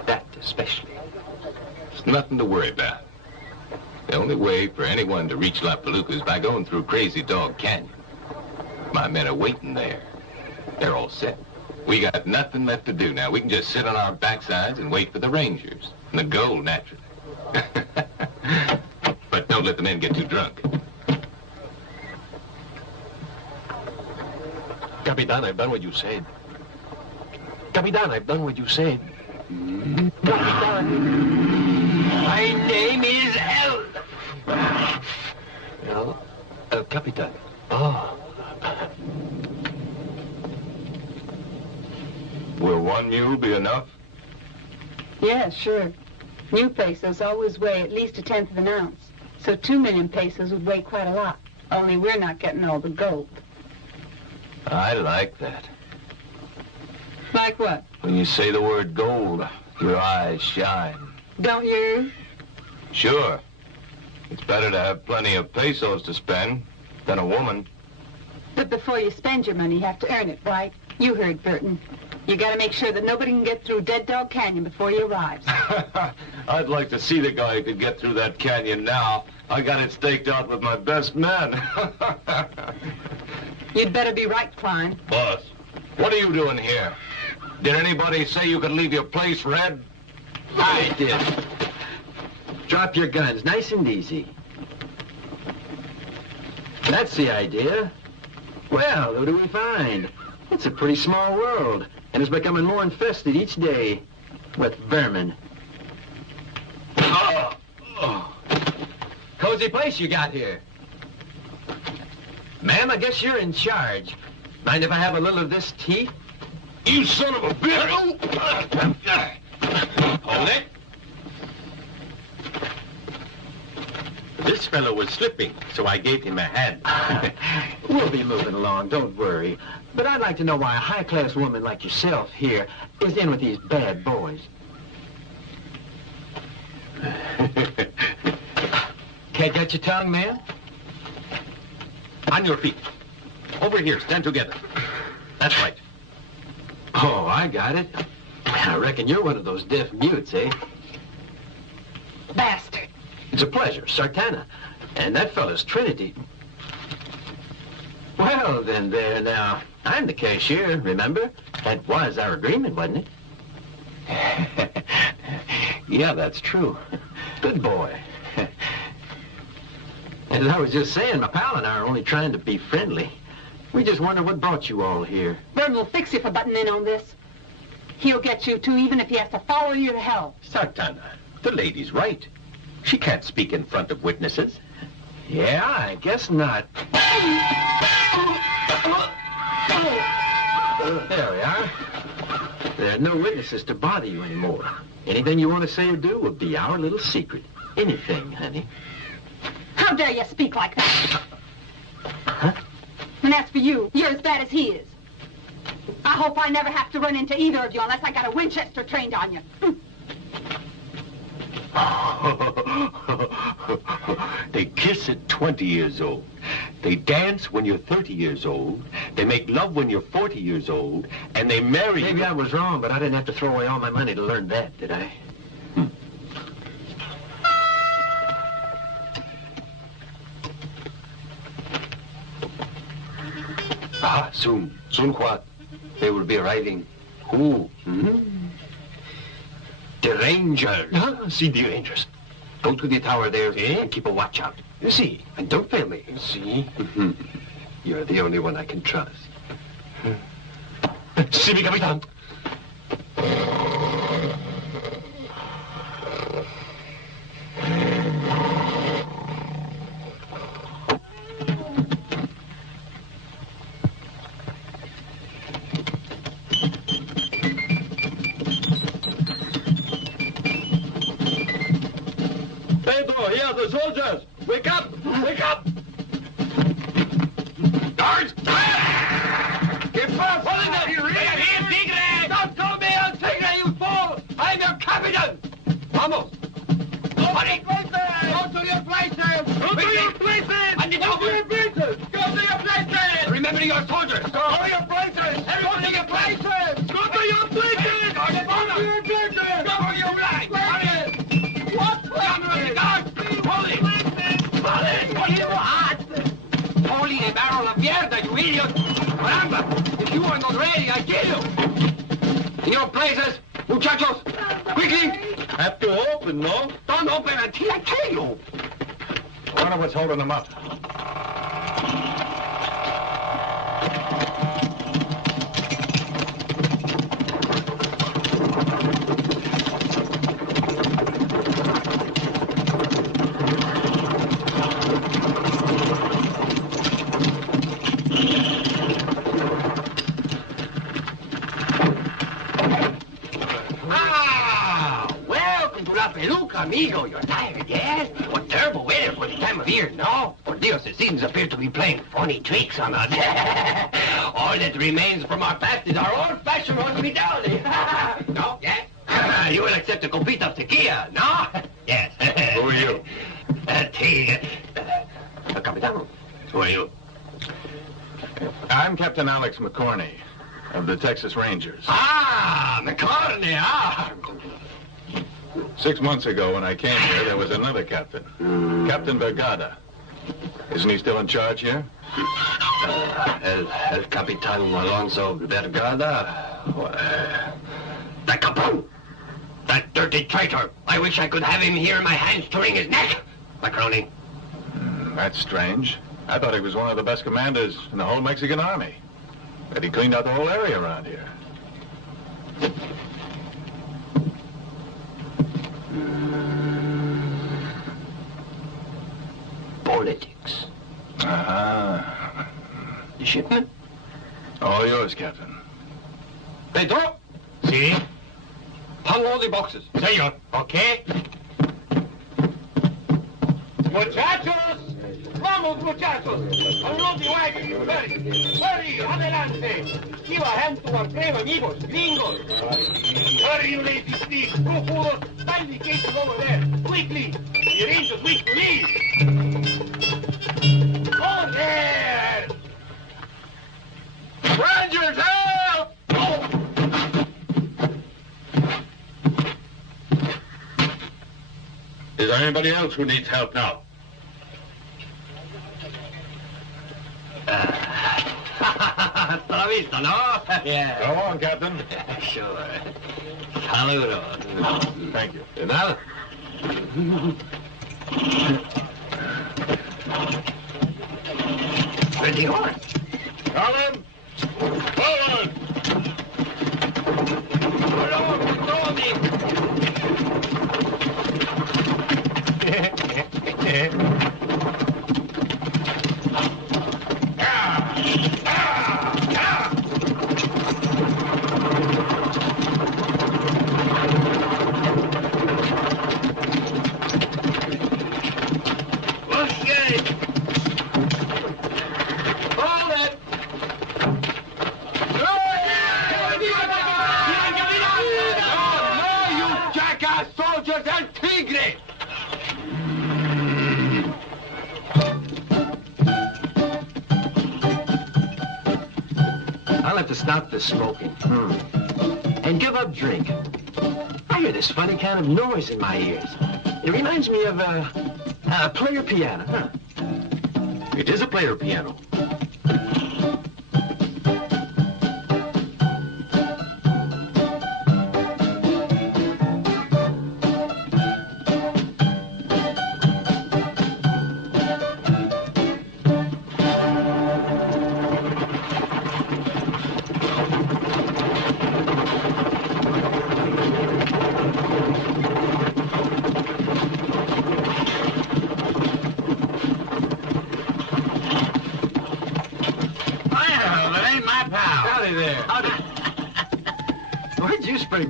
That especially. It's nothing to worry about. The only way for anyone to reach La Peluca is by going through Crazy Dog Canyon. My men are waiting there. They're all set. We got nothing left to do now. We can just sit on our backsides and wait for the Rangers. And the gold, naturally. But don't let the men get too drunk. Capitan, I've done what you said. Capitan, I've done what you said. Capitan. My name is El. El Capitan. Oh. Will 1 mule be enough? Yeah, sure. New pesos always weigh at least 1/10 of an ounce. So 2 million pesos would weigh quite a lot. Only we're not getting all the gold. I like that. Like what? When you say the word gold, your eyes shine. Don't you? Sure. It's better to have plenty of pesos to spend than a woman. But before you spend your money, you have to earn it, right? You heard Burton. You gotta make sure that nobody can get through Dead Dog Canyon before he arrives. I'd like to see the guy who could get through that canyon now. I got it staked out with my best men. You'd better be right, Klein. Boss, what are you doing here? Did anybody say you could leave your place red? I did. Drop your guns, nice and easy. That's the idea. Well, who do we find? It's a pretty small world, and it's becoming more infested each day with vermin. Cozy place you got here. Ma'am, I guess you're in charge. Mind if I have a little of this tea? You son of a bitch! Hold it. This fellow was slipping, so I gave him a hand. We'll be moving along, don't worry. But I'd like to know why a high-class woman like yourself here is in with these bad boys. Can't get your tongue, man? On your feet. Over here, stand together. That's right. Oh, I got it. I reckon you're one of those deaf mutes, eh? Bastard. It's a pleasure, Sartana. And that fellow's Trinity. Well, then there now. I'm the cashier, remember? That was our agreement, wasn't it? Yeah, that's true. Good boy. As I was just saying, my pal and I are only trying to be friendly. We just wonder what brought you all here. Burton will fix you for butting in on this. He'll get you, too, even if he has to follow you to hell. Sartana, the lady's right. She can't speak in front of witnesses. Yeah, I guess not. There we are. There are no witnesses to bother you anymore. Anything you want to say or do will be our little secret. Anything, honey. How dare you speak like that? Huh? And as for you, you're as bad as he is. I hope I never have to run into either of you unless I got a Winchester trained on you. They kiss at 20 years old. They dance when you're 30 years old. They make love when you're 40 years old. And they marry... Maybe I was wrong, but I didn't have to throw away all my money to learn that, did I? Soon. Soon what? They will be arriving. Who? The Rangers. See the Rangers. Go to the tower there and keep a watch out. See, And don't fail me. see. You're the only one I can trust. See me, Capitan. Here, the soldiers! Wake up! Wake up! Guards! Get far falling down here! Don't call me El Tigre, you fool! I'm your captain! Vamos! Go to your places! Go to your places! Go to your places! And Go to your places! Go to your places! Remember your soldiers! Go to your places! Go to your places! Go to your places! Go to your places! Go to your places! What places? Holy a barrel of mierda, you idiot! Caramba! If you are not ready, I kill you! In your places, muchachos! Quickly! Have to open, no? Don't open until I kill you! One of us holding them up. Amigo, you're tired, yes? What terrible weather for the time of year, no? Por Dios, the seasons appear to be playing funny tricks on us. All that remains from our past is our old-fashioned hospitality. No? Yes? You will accept a copita of tequila, no? Yes. Who are you? Capitan. Who are you? I'm Captain Alex McCorney of the Texas Rangers. Ah, McCorney, ah. 6 months ago, when I came here, there was another captain. Captain Vergada. Isn't he still in charge here? El Capitan Alonso Vergada. That capron! That dirty traitor! I wish I could have him here in my hands to wring his neck! Macaroni. That's strange. I thought he was one of the best commanders in the whole Mexican army. That he cleaned out the whole area around here. Politics. Uh-huh. The shipment? All yours, Captain. Pedro? See? Unload the boxes. Senor. Okay. Muchachos! Vamos, muchachos! Unload the wagon! Hurry! Hurry! Adelante! Give a hand to our brave amigos, gringos! Hurry, you lazy thieves! Go forward! Find the cases over there! Quickly! The Rangers wish to leave! Oh, there! Rangers, help! Is there anybody else who needs help now? Hasta la vista, no? Yeah. Go on, Captain. Sure. Saludos. Thank you. De nada. Where's the horse? Colin! Forward! I'll have to stop this smoking. And give up drink. I hear this funny kind of noise in my ears. It reminds me of a player piano, huh? It is a player piano.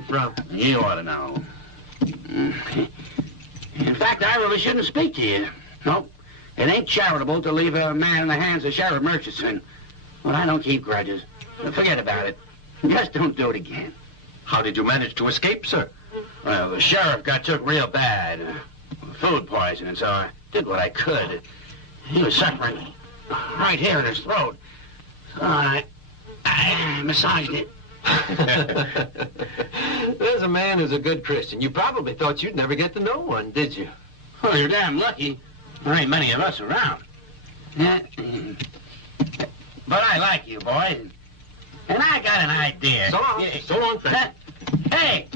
From? You ought to know. In fact, I really shouldn't speak to you. Nope. It ain't charitable to leave a man in the hands of Sheriff Murchison. But I don't keep grudges. Forget about it. Just don't do it again. How did you manage to escape, sir? Well, the sheriff got took real bad. Food poisoning, so I did what I could. He was suffering right here in his throat. So I massaged it. There's a man who's a good Christian. You probably thought you'd never get to know one, did you? Well, you're damn lucky. There ain't many of us around. But I like you, boys. And I got an idea. So long, friend. Hey!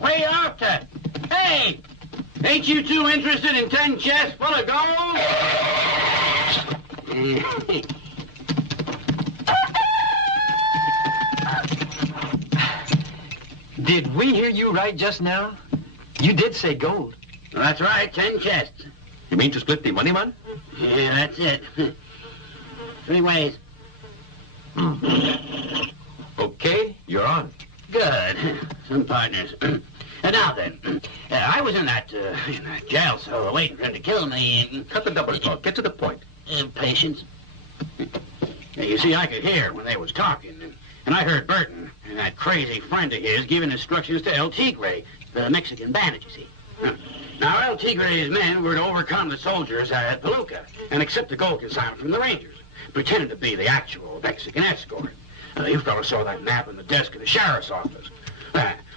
Where you off to? Hey! Ain't you two interested in 10 chests full of gold? Did we hear you right just now? You did say gold. That's right, 10 chests. You mean to split the money, man? Yeah, that's it. 3 ways. Okay, you're on. Good. Some partners. Now then, I was in that jail cell waiting for him to kill me. Cut the double talk. Get to the point. Patience. You see, I could hear when they was talking, and I heard Burton and that crazy friend of his giving instructions to El Tigre, the Mexican bandit, you see. Now, El Tigre's men were to overcome the soldiers at Palooka and accept the gold consignment from the Rangers, pretending to be the actual Mexican escort. You fellas saw that map in the desk of the sheriff's office.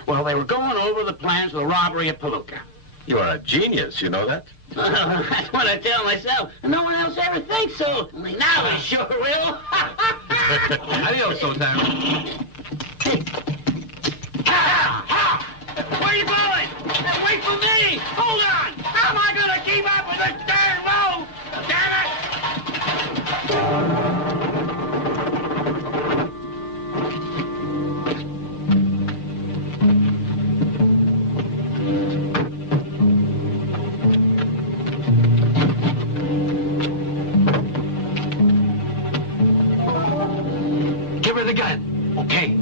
Well, they were going over the plans for the robbery at Palooka. You are a genius, you know that? That's what I tell myself. No one else ever thinks so. Only now they sure will. Adios, Sultan. Hey. Where are you going? Wait for me! Hold on! How am I going to keep up with this darn road? Damn it! Give her the gun. Okay.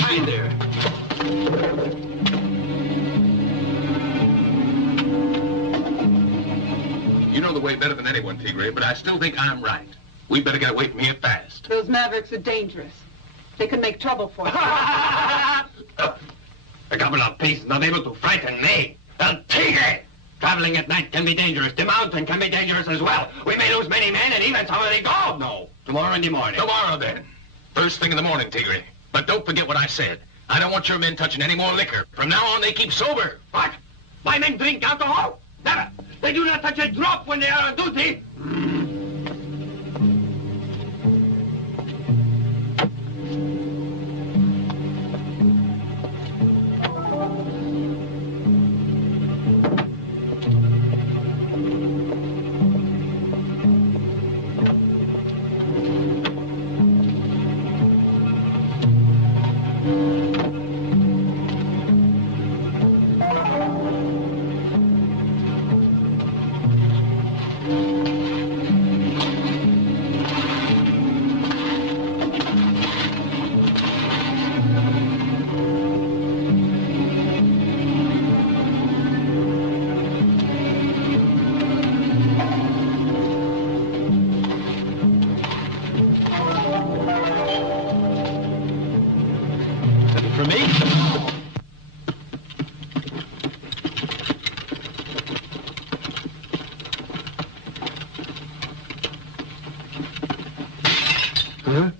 Hi there. You know the way better than anyone, Tigre, but I still think I'm right. We better get away from here fast. Those Mavericks are dangerous. They can make trouble for us. A couple of beasts not able to frighten me. El Tigre! Traveling at night can be dangerous. The mountain can be dangerous as well. We may lose many men and even some of the gold. No. Tomorrow in the morning. Tomorrow, then. First thing in the morning, Tigre. But don't forget what I said. I don't want your men touching any more liquor. From now on, they keep sober. What? My men drink alcohol? Never. They do not touch a drop when they are on duty. For me? Huh?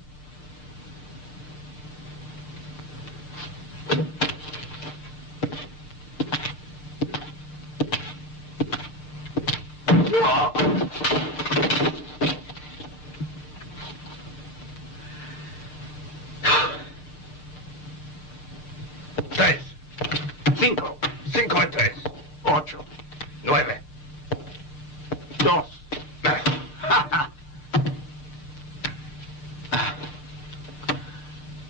Tres. Cinco. Cinco y tres. Ocho. Nueve. Dos.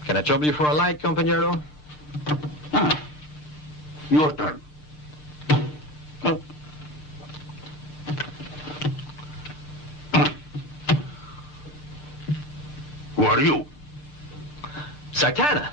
Can I trouble you for a light, compañero? Your turn. Who are you? Sartana.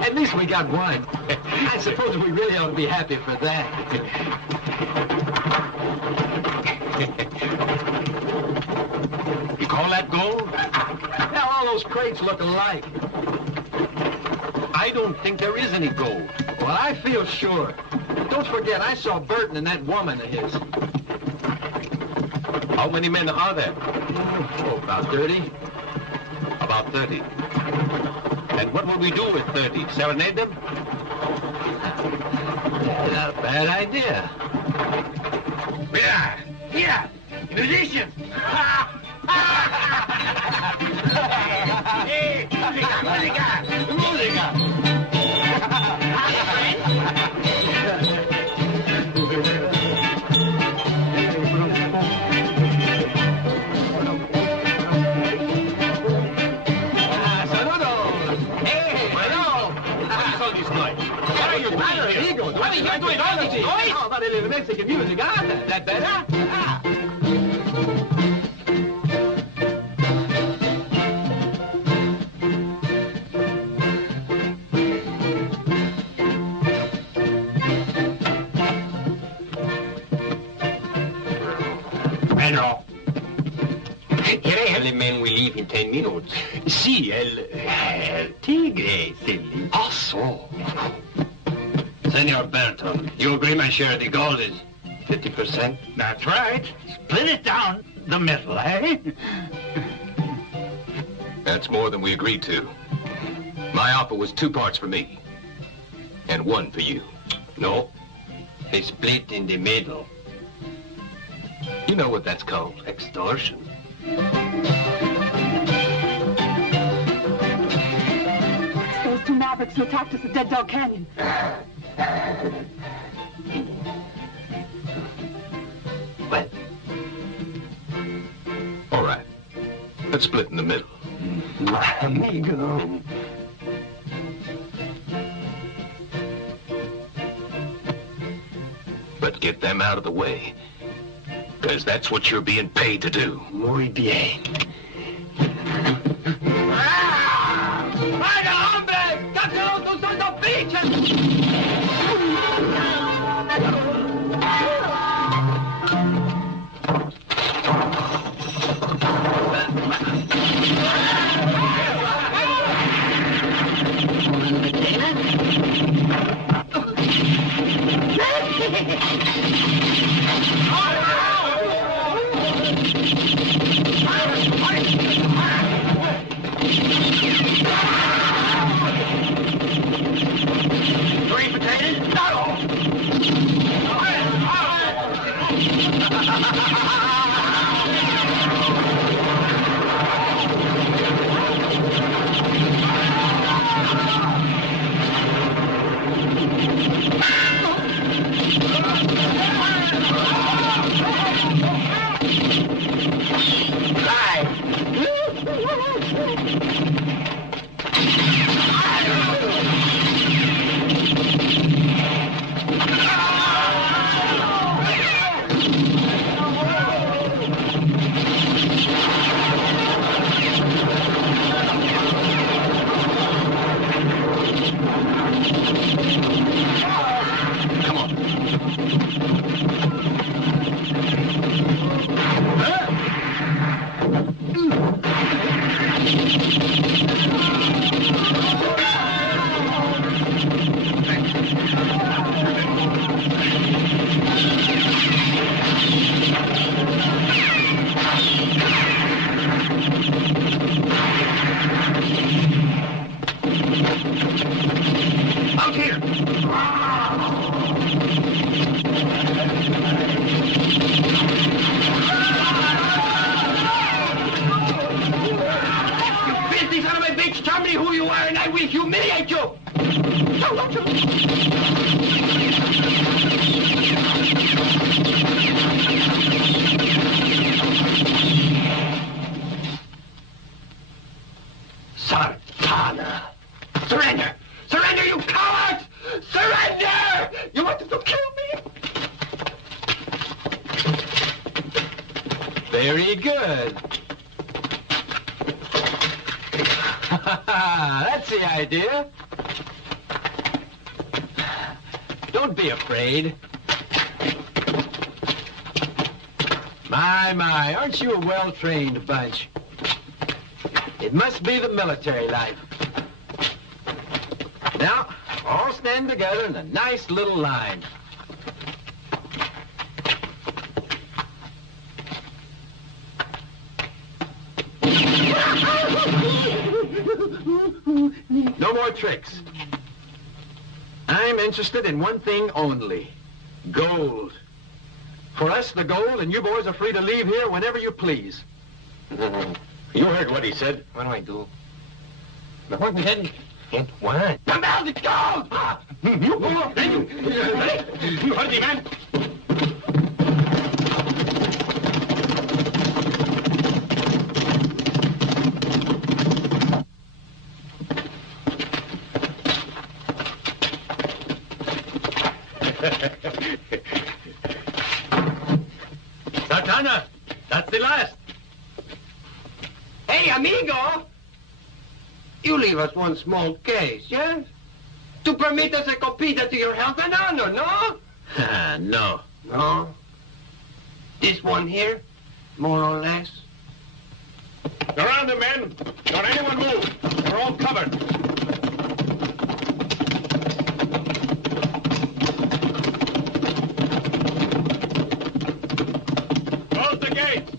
At least we got one. I suppose we really ought to be happy for that. You call that gold? Now, all those crates look alike. I don't think there is any gold. Well, I feel sure. Don't forget, I saw Burton and that woman of his. How many men are there? Oh, about 30. About 30. And what will we do with 30? Serenade them? Not a bad idea. Here! Musicians! Hey, música! What are you doing all this noise? How about a little Mexican music, huh? That better? Ah. Pedro. The men will leave in 10 minutes. Si, el tigre, silly. Ah, so. Senor Burton, you agree my share of the gold is 50%? That's right. Split it down the middle, eh? That's more than we agreed to. My offer was 2 parts for me, and 1 for you. No, they split in the middle. You know what that's called? Extortion. It's those 2 mavericks who attacked us at Dead Dog Canyon. Well, all right. Let's split in the middle. Amigo. But get them out of the way, because that's what you're being paid to do. Muy bien. ¡Vaya, hombre! ¡Cáselos, no son los pinches! Three potatoes? No! Sartana! Surrender! Surrender, you cowards! Surrender! You wanted to kill me? Very good. That's the idea. Don't be afraid. My, aren't you a well-trained bunch? It must be the military life. Now, all stand together in a nice little line. No more tricks. I'm interested in one thing only. Gold. For us, the gold, and you boys are free to leave here whenever you please. You heard what he said. What do I do? Mejor me head and what? Come out the gold! You go up, then you. You heard me, man. Sartana, that's the last. Hey, amigo! You leave us one small case, yes? To permit us a copita to your health and honor, no? No. No? This one here? more or less. Around them, men. Don't anyone move. We're all covered. Close the gates.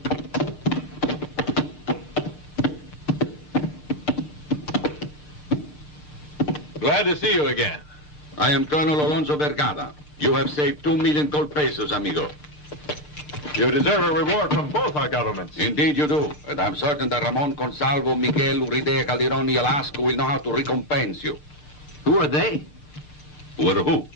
Glad to see you again. I am Colonel Alonso Vergara. You have saved 2 million gold pesos, amigo. You deserve a reward from both our governments. Indeed you do. And I'm certain that Ramon Consalvo, Miguel Uridea, Calderón, y Alasco will know how to recompense you. Who are they? Who are who?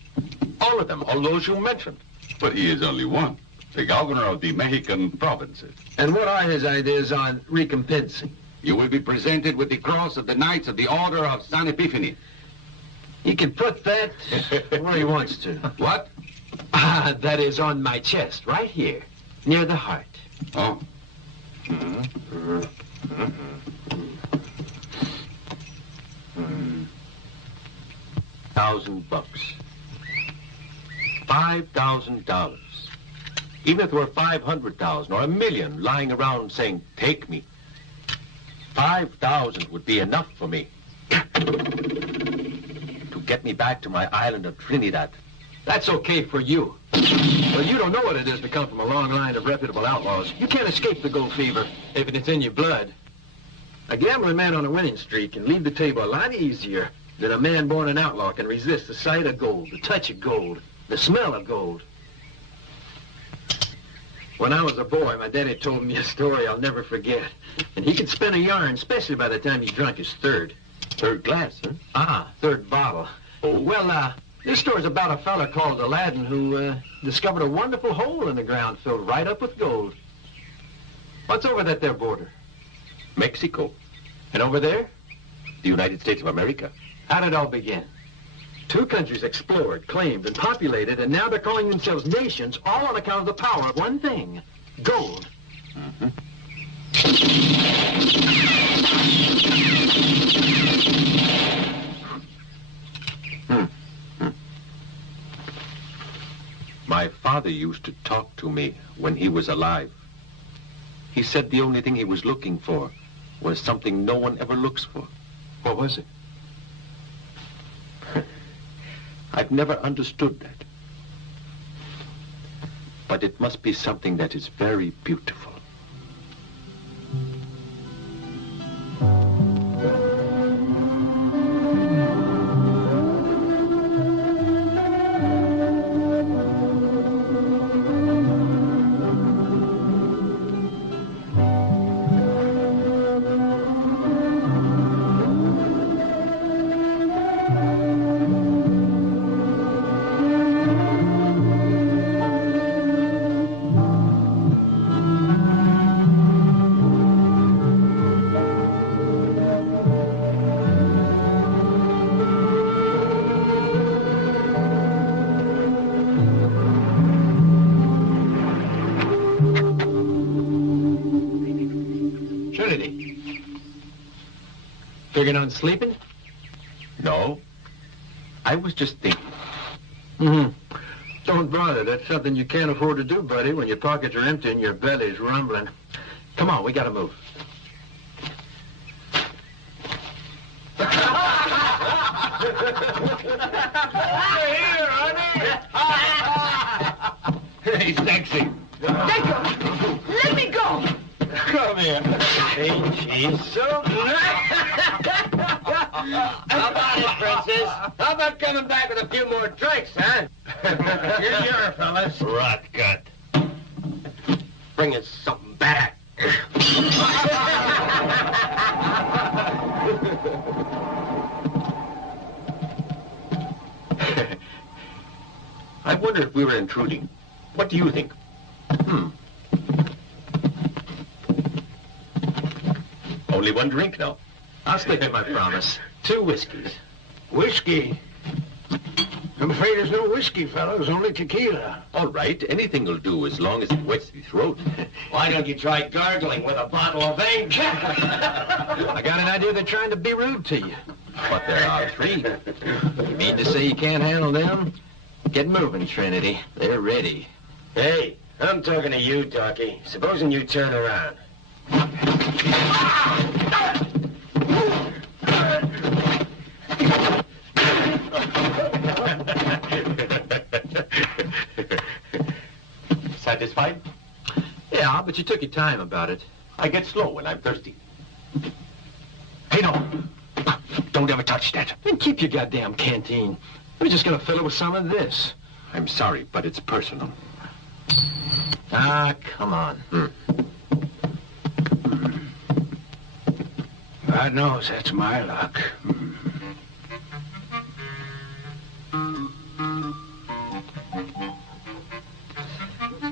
All of them, all those you mentioned. But he is only one. The governor of the Mexican provinces. And what are his ideas on recompensing? You will be presented with the cross of the Knights of the Order of San Epiphany. He can put that where he wants to. What? That is on my chest, right here, near the heart. Oh. $1,000. $5,000. Even if there were 500,000 or 1 million lying around saying, take me, 5,000 would be enough for me to get me back to my island of Trinidad. That's okay for you. Well, you don't know what it is to come from a long line of reputable outlaws. You can't escape the gold fever if it's in your blood. A gambling man on a winning streak can leave the table a lot easier than a man born an outlaw can resist the sight of gold, the touch of gold, the smell of gold. When I was a boy, my daddy told me a story I'll never forget. And he could spin a yarn, especially by the time he drunk his third. Third glass, huh? Third bottle. Oh. Well, this story's about a fella called Aladdin who discovered a wonderful hole in the ground filled right up with gold. What's over that there border? Mexico. And over there? The United States of America. How did it all begin? 2 countries explored, claimed, and populated, and now they're calling themselves nations, all on account of the power of one thing, gold. My father used to talk to me when he was alive. He said the only thing he was looking for was something no one ever looks for. What was it? I've never understood that. But it must be something that is very beautiful. Figuring on sleeping? No. I was just thinking. Don't bother. That's something you can't afford to do, buddy, when your pockets are empty and your belly's rumbling. Come on, we gotta move. Here, honey. He's sexy. Let go! Let me go! Come here. Ain't she so How about it, Princess? How about coming back with a few more drinks, huh? Here you are, fellas. Rot gut. Bring us something back. I wonder if we were intruding. What do you think? Only one drink now. I'll stick to my promise. 2 whiskeys. Whiskey? I'm afraid there's no whiskey, fellas, only tequila. All right, anything will do as long as it wets the throat. Why don't you try gargling with a bottle of ink? I got an idea they're trying to be rude to you. But there are 3. You mean to say you can't handle them? Get moving, Trinity. They're ready. Hey, I'm talking to you, Darky. Supposing you turn around. Satisfied? Yeah, but you took your time about it. I get slow when I'm thirsty. Hey, no. Don't ever touch that. And keep your goddamn canteen. We're just gonna fill it with some of this. I'm sorry, but it's personal. Ah, come on. God knows that's my luck.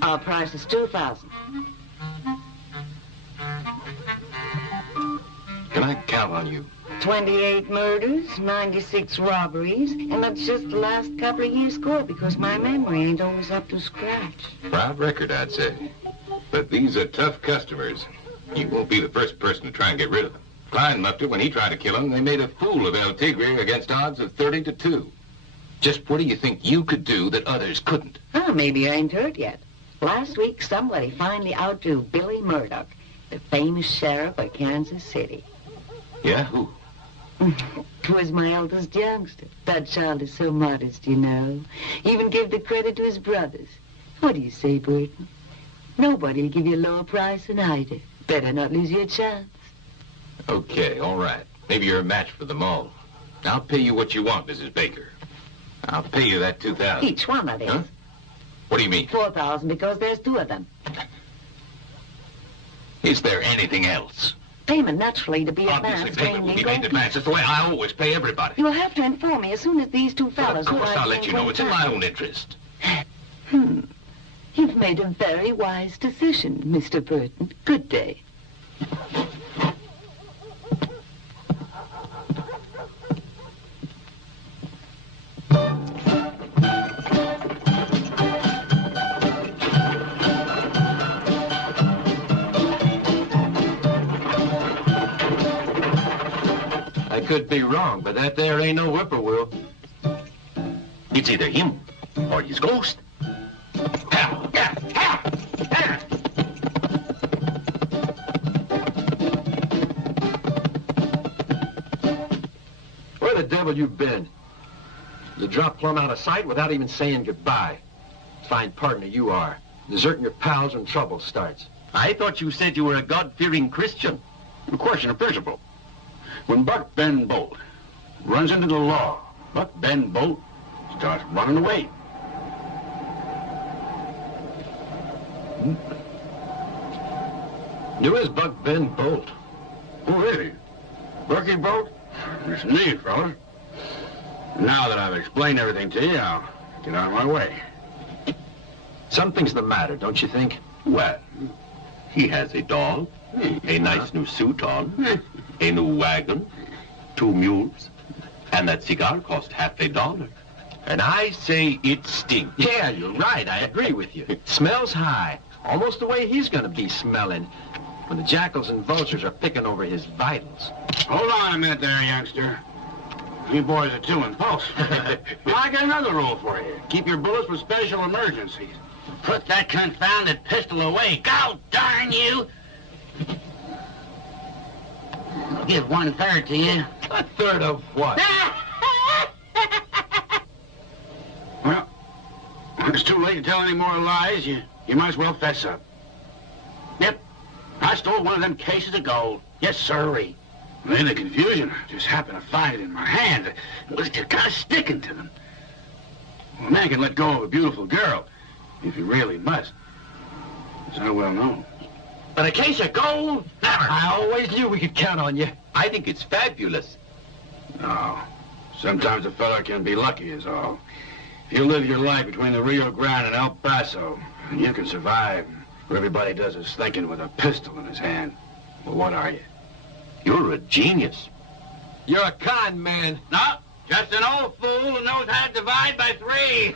Our price is $2,000. Can I count on you? 28 murders, 96 robberies, and that's just the last couple of years' score because my memory ain't always up to scratch. Proud record, I'd say. But these are tough customers. You won't be the first person to try and get rid of them. Klein muffed it when he tried to kill him. They made a fool of El Tigre against odds of 30-2. Just what do you think you could do that others couldn't? Oh, maybe I ain't heard yet. Last week, somebody finally outdrew Billy Murdoch, the famous sheriff of Kansas City. Yeah, who? 'Twas my eldest youngster. That child is so modest, you know. Even gave the credit to his brothers. What do you say, Burton? Nobody'll give you a lower price than I do. Better not lose your chance. Okay, all right. Maybe you're a match for them all. I'll pay you what you want, Mrs. Baker. I'll pay you that $2,000. Each one of these. Huh? What do you mean? $4,000 because there's two of them. Is there anything else? Payment naturally to be Obviously, advanced. payment will be made in advance. That's the way I always pay everybody. You'll have to inform me as soon as these two fellows... Of course, I'll let you know. It's in my own interest. You've made a very wise decision, Mr. Burton. Good day. I could be wrong, but that there ain't no whippoorwill. It's either him or his ghost. Where the devil you been? You drop plumb out of sight without even saying goodbye. Fine partner you are. Deserting your pals when trouble starts. I thought you said you were a God-fearing Christian. A question of principle. When Buck Ben Bolt runs into the law, Buck Ben Bolt starts running away. Who is Buck Ben Bolt? Who is he? Bucky Bolt? It's me, fellas. Now that I've explained everything to you, I'll get out of my way. Something's the matter, don't you think? Well, he has a dog, a nice new suit on, a new wagon, 2 mules, and that cigar cost $50. And I say it stinks. Yeah, you're right. I agree with you. Smells high. Almost the way he's gonna be smelling when the jackals and vultures are picking over his vitals. Hold on a minute there, youngster. You boys are too impulsive. I got another rule for you. Keep your bullets for special emergencies. Put that confounded pistol away. God darn you! I'll give 1/3 to you. 1/3 of what? Well, when it's too late to tell any more lies, you might as well fess up. Yep, I stole one of them cases of gold. Yes, sirree. And in the confusion, I just happened to find it in my hand. It was just kind of sticking to them. Well, a man can let go of a beautiful girl if he really must. As I well know. But a case of gold? Never. I always knew we could count on you. I think it's fabulous. No. Sometimes a fella can be lucky is all. If you live your life between the Rio Grande and El Paso, you can survive where everybody does is thinking with a pistol in his hand. Well, what are you? You're a genius. You're a con man. No, just an old fool who knows how to divide by 3.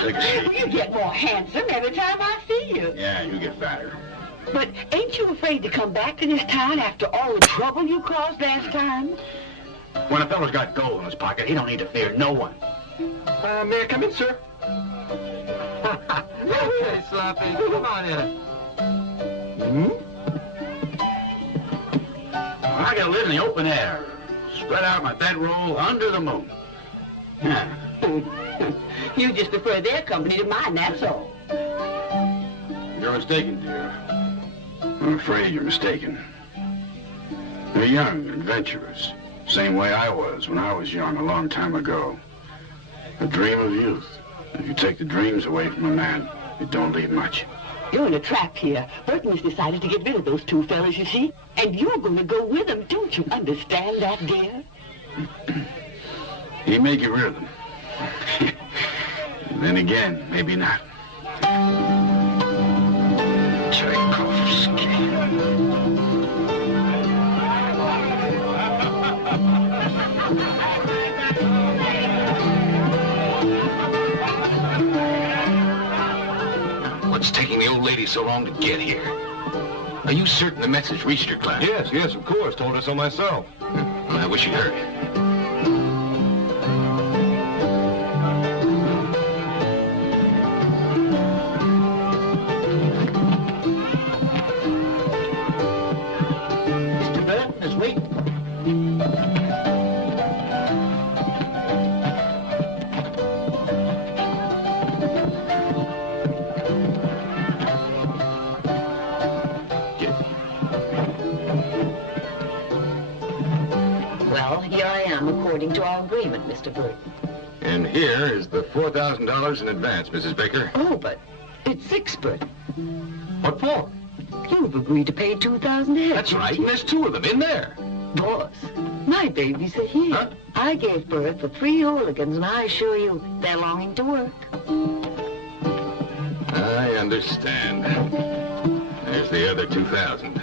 Take a seat. You get more handsome every time I see you. Yeah, you get fatter. But ain't you afraid to come back to this town after all the trouble you caused last time? When a fellow's got gold in his pocket, he don't need to fear no one. May I come in, sir? Hey, Sloppy, come on in. I gotta live in the open air. Spread out my bedroll under the moon. Yeah. You just prefer their company to mine, that's all. You're mistaken, dear. I'm afraid you're mistaken. They're young, adventurous. Same way I was when I was young a long time ago. A dream of youth. If you take the dreams away from a man, it don't leave much. You're in a trap here. Burton has decided to get rid of those two fellas, you see. And you're going to go with them. Don't you understand that, dear? He may get rid of them. Then again, maybe not. What's taking the old lady so long to get here? Are you certain the message reached her, Clyde? Yes, of course. Told her so myself. Well, I wish you'd heard it. Mr. Burton is waiting. Well, here I am, according to our agreement, Mr. Burton. And here is the $4,000 in advance, Mrs. Baker. Oh, but it's $6, Burton. What for? You've agreed to pay $2,000 ahead. That's right, and there's two of them in there. Boss, my babies are here. Huh? I gave birth to 3 hooligans, and I assure you, they're longing to work. I understand. There's the other 2,000.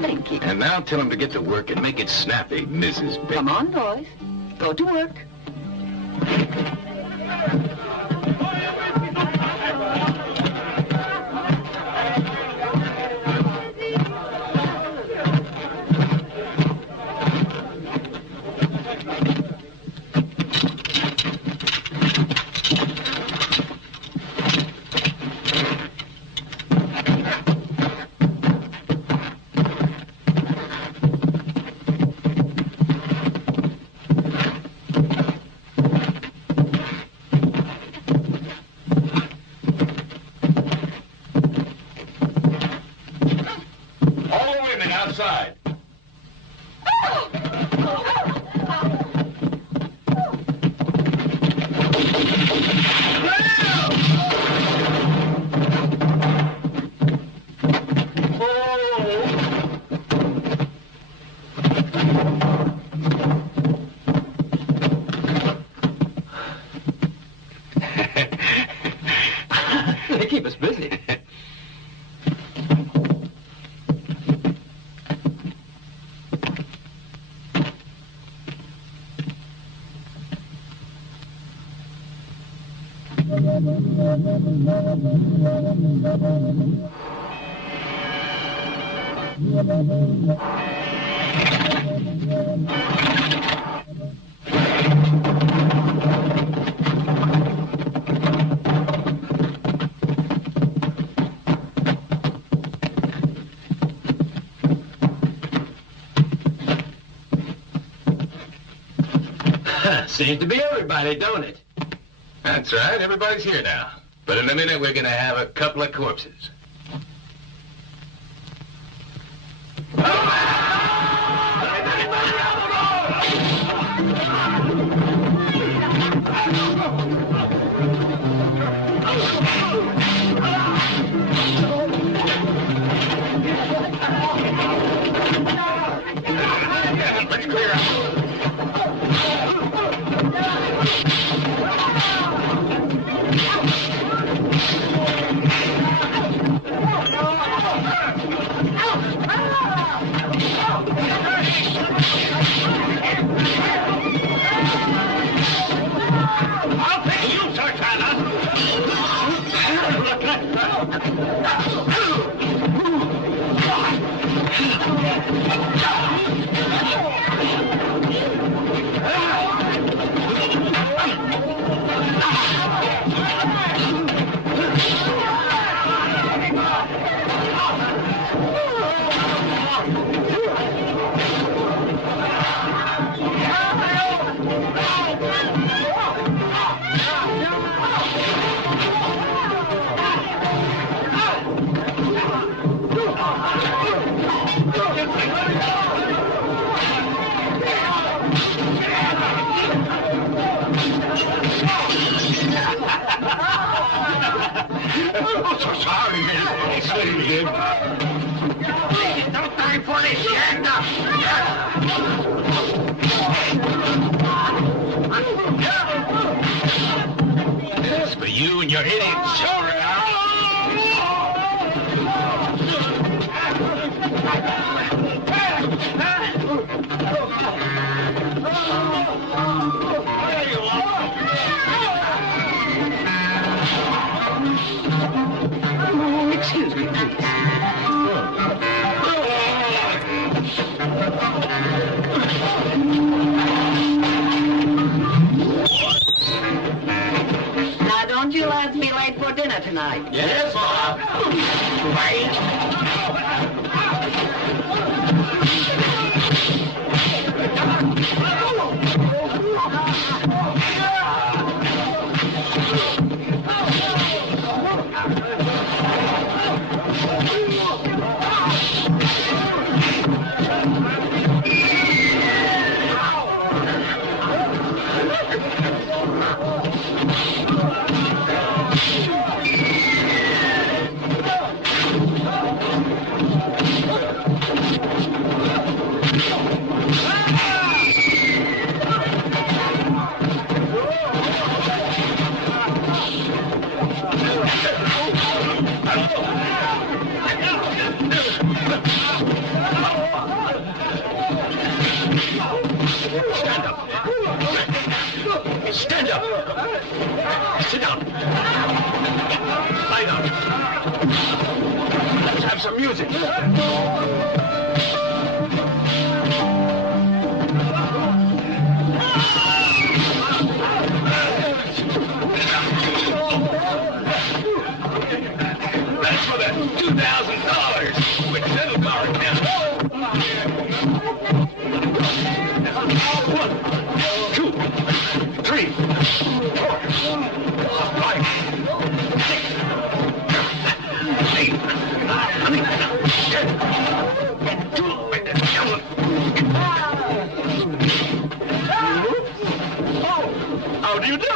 Thank you. And now tell him to get to work and make it snappy, Mrs. Baker. Come on, boys. Go to work. They keep us busy. Seems to be everybody, don't it? That's right, everybody's here now. But in a minute, we're gonna have a couple of corpses. Let's clear out. I'll pay you, Sartana. I'm so sorry, man. Sorry, Jim. No time for this shit. This is for you and your idiot children. Excuse me, please. Now, don't you lads be late for dinner tonight. Yes, Bob. Stand up. Sit down. Lie down. Let's have some music. That's for the $2,000 with little car account. 1, 2, 3, 4, 5, 6, 8, 9, 10, and 2. Oh, how do you do?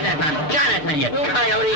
Get that man, Jonathan, you coyote!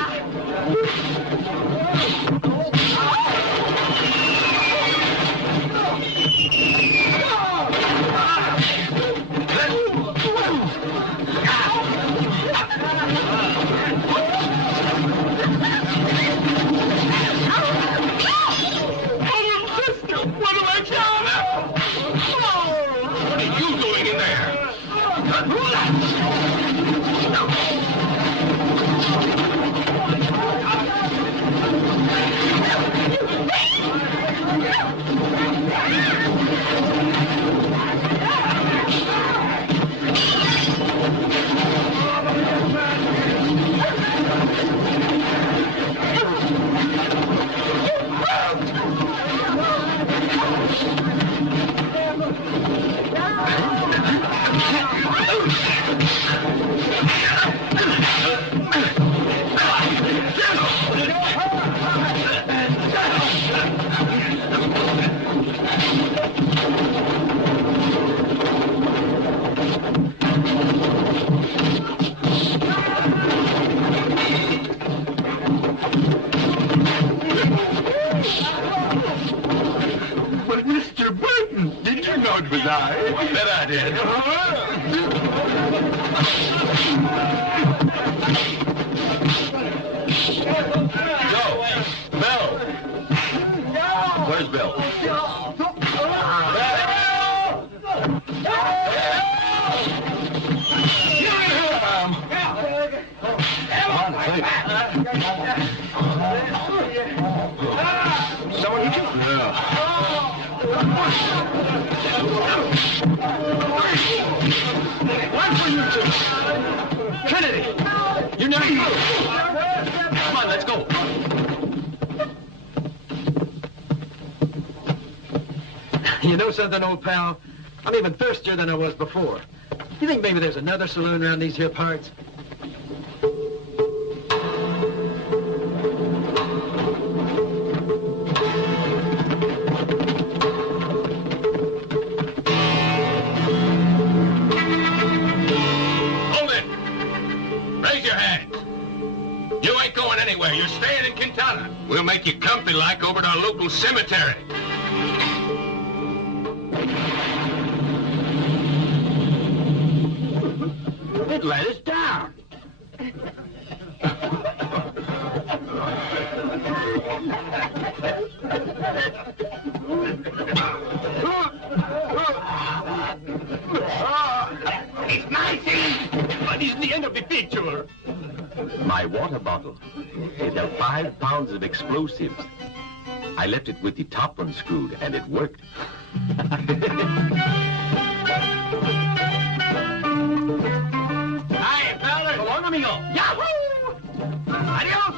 It was I. Bet I did. Joe! Bill! Where's Bill? Someone hit you? Yeah. One for you two. Trinity, you're not good. Come on, let's go. You know something, old pal? I'm even thirstier than I was before. You think maybe there's another saloon around these here parts? You're staying in Quintana. We'll make you comfy like over at our local cemetery. It let us down. It's my thing, but it's the end of the picture. My water bottle. It held 5 pounds of explosives. I left it with the top unscrewed, and it worked. Hi, fellas. So long, amigo. Yahoo! Adios,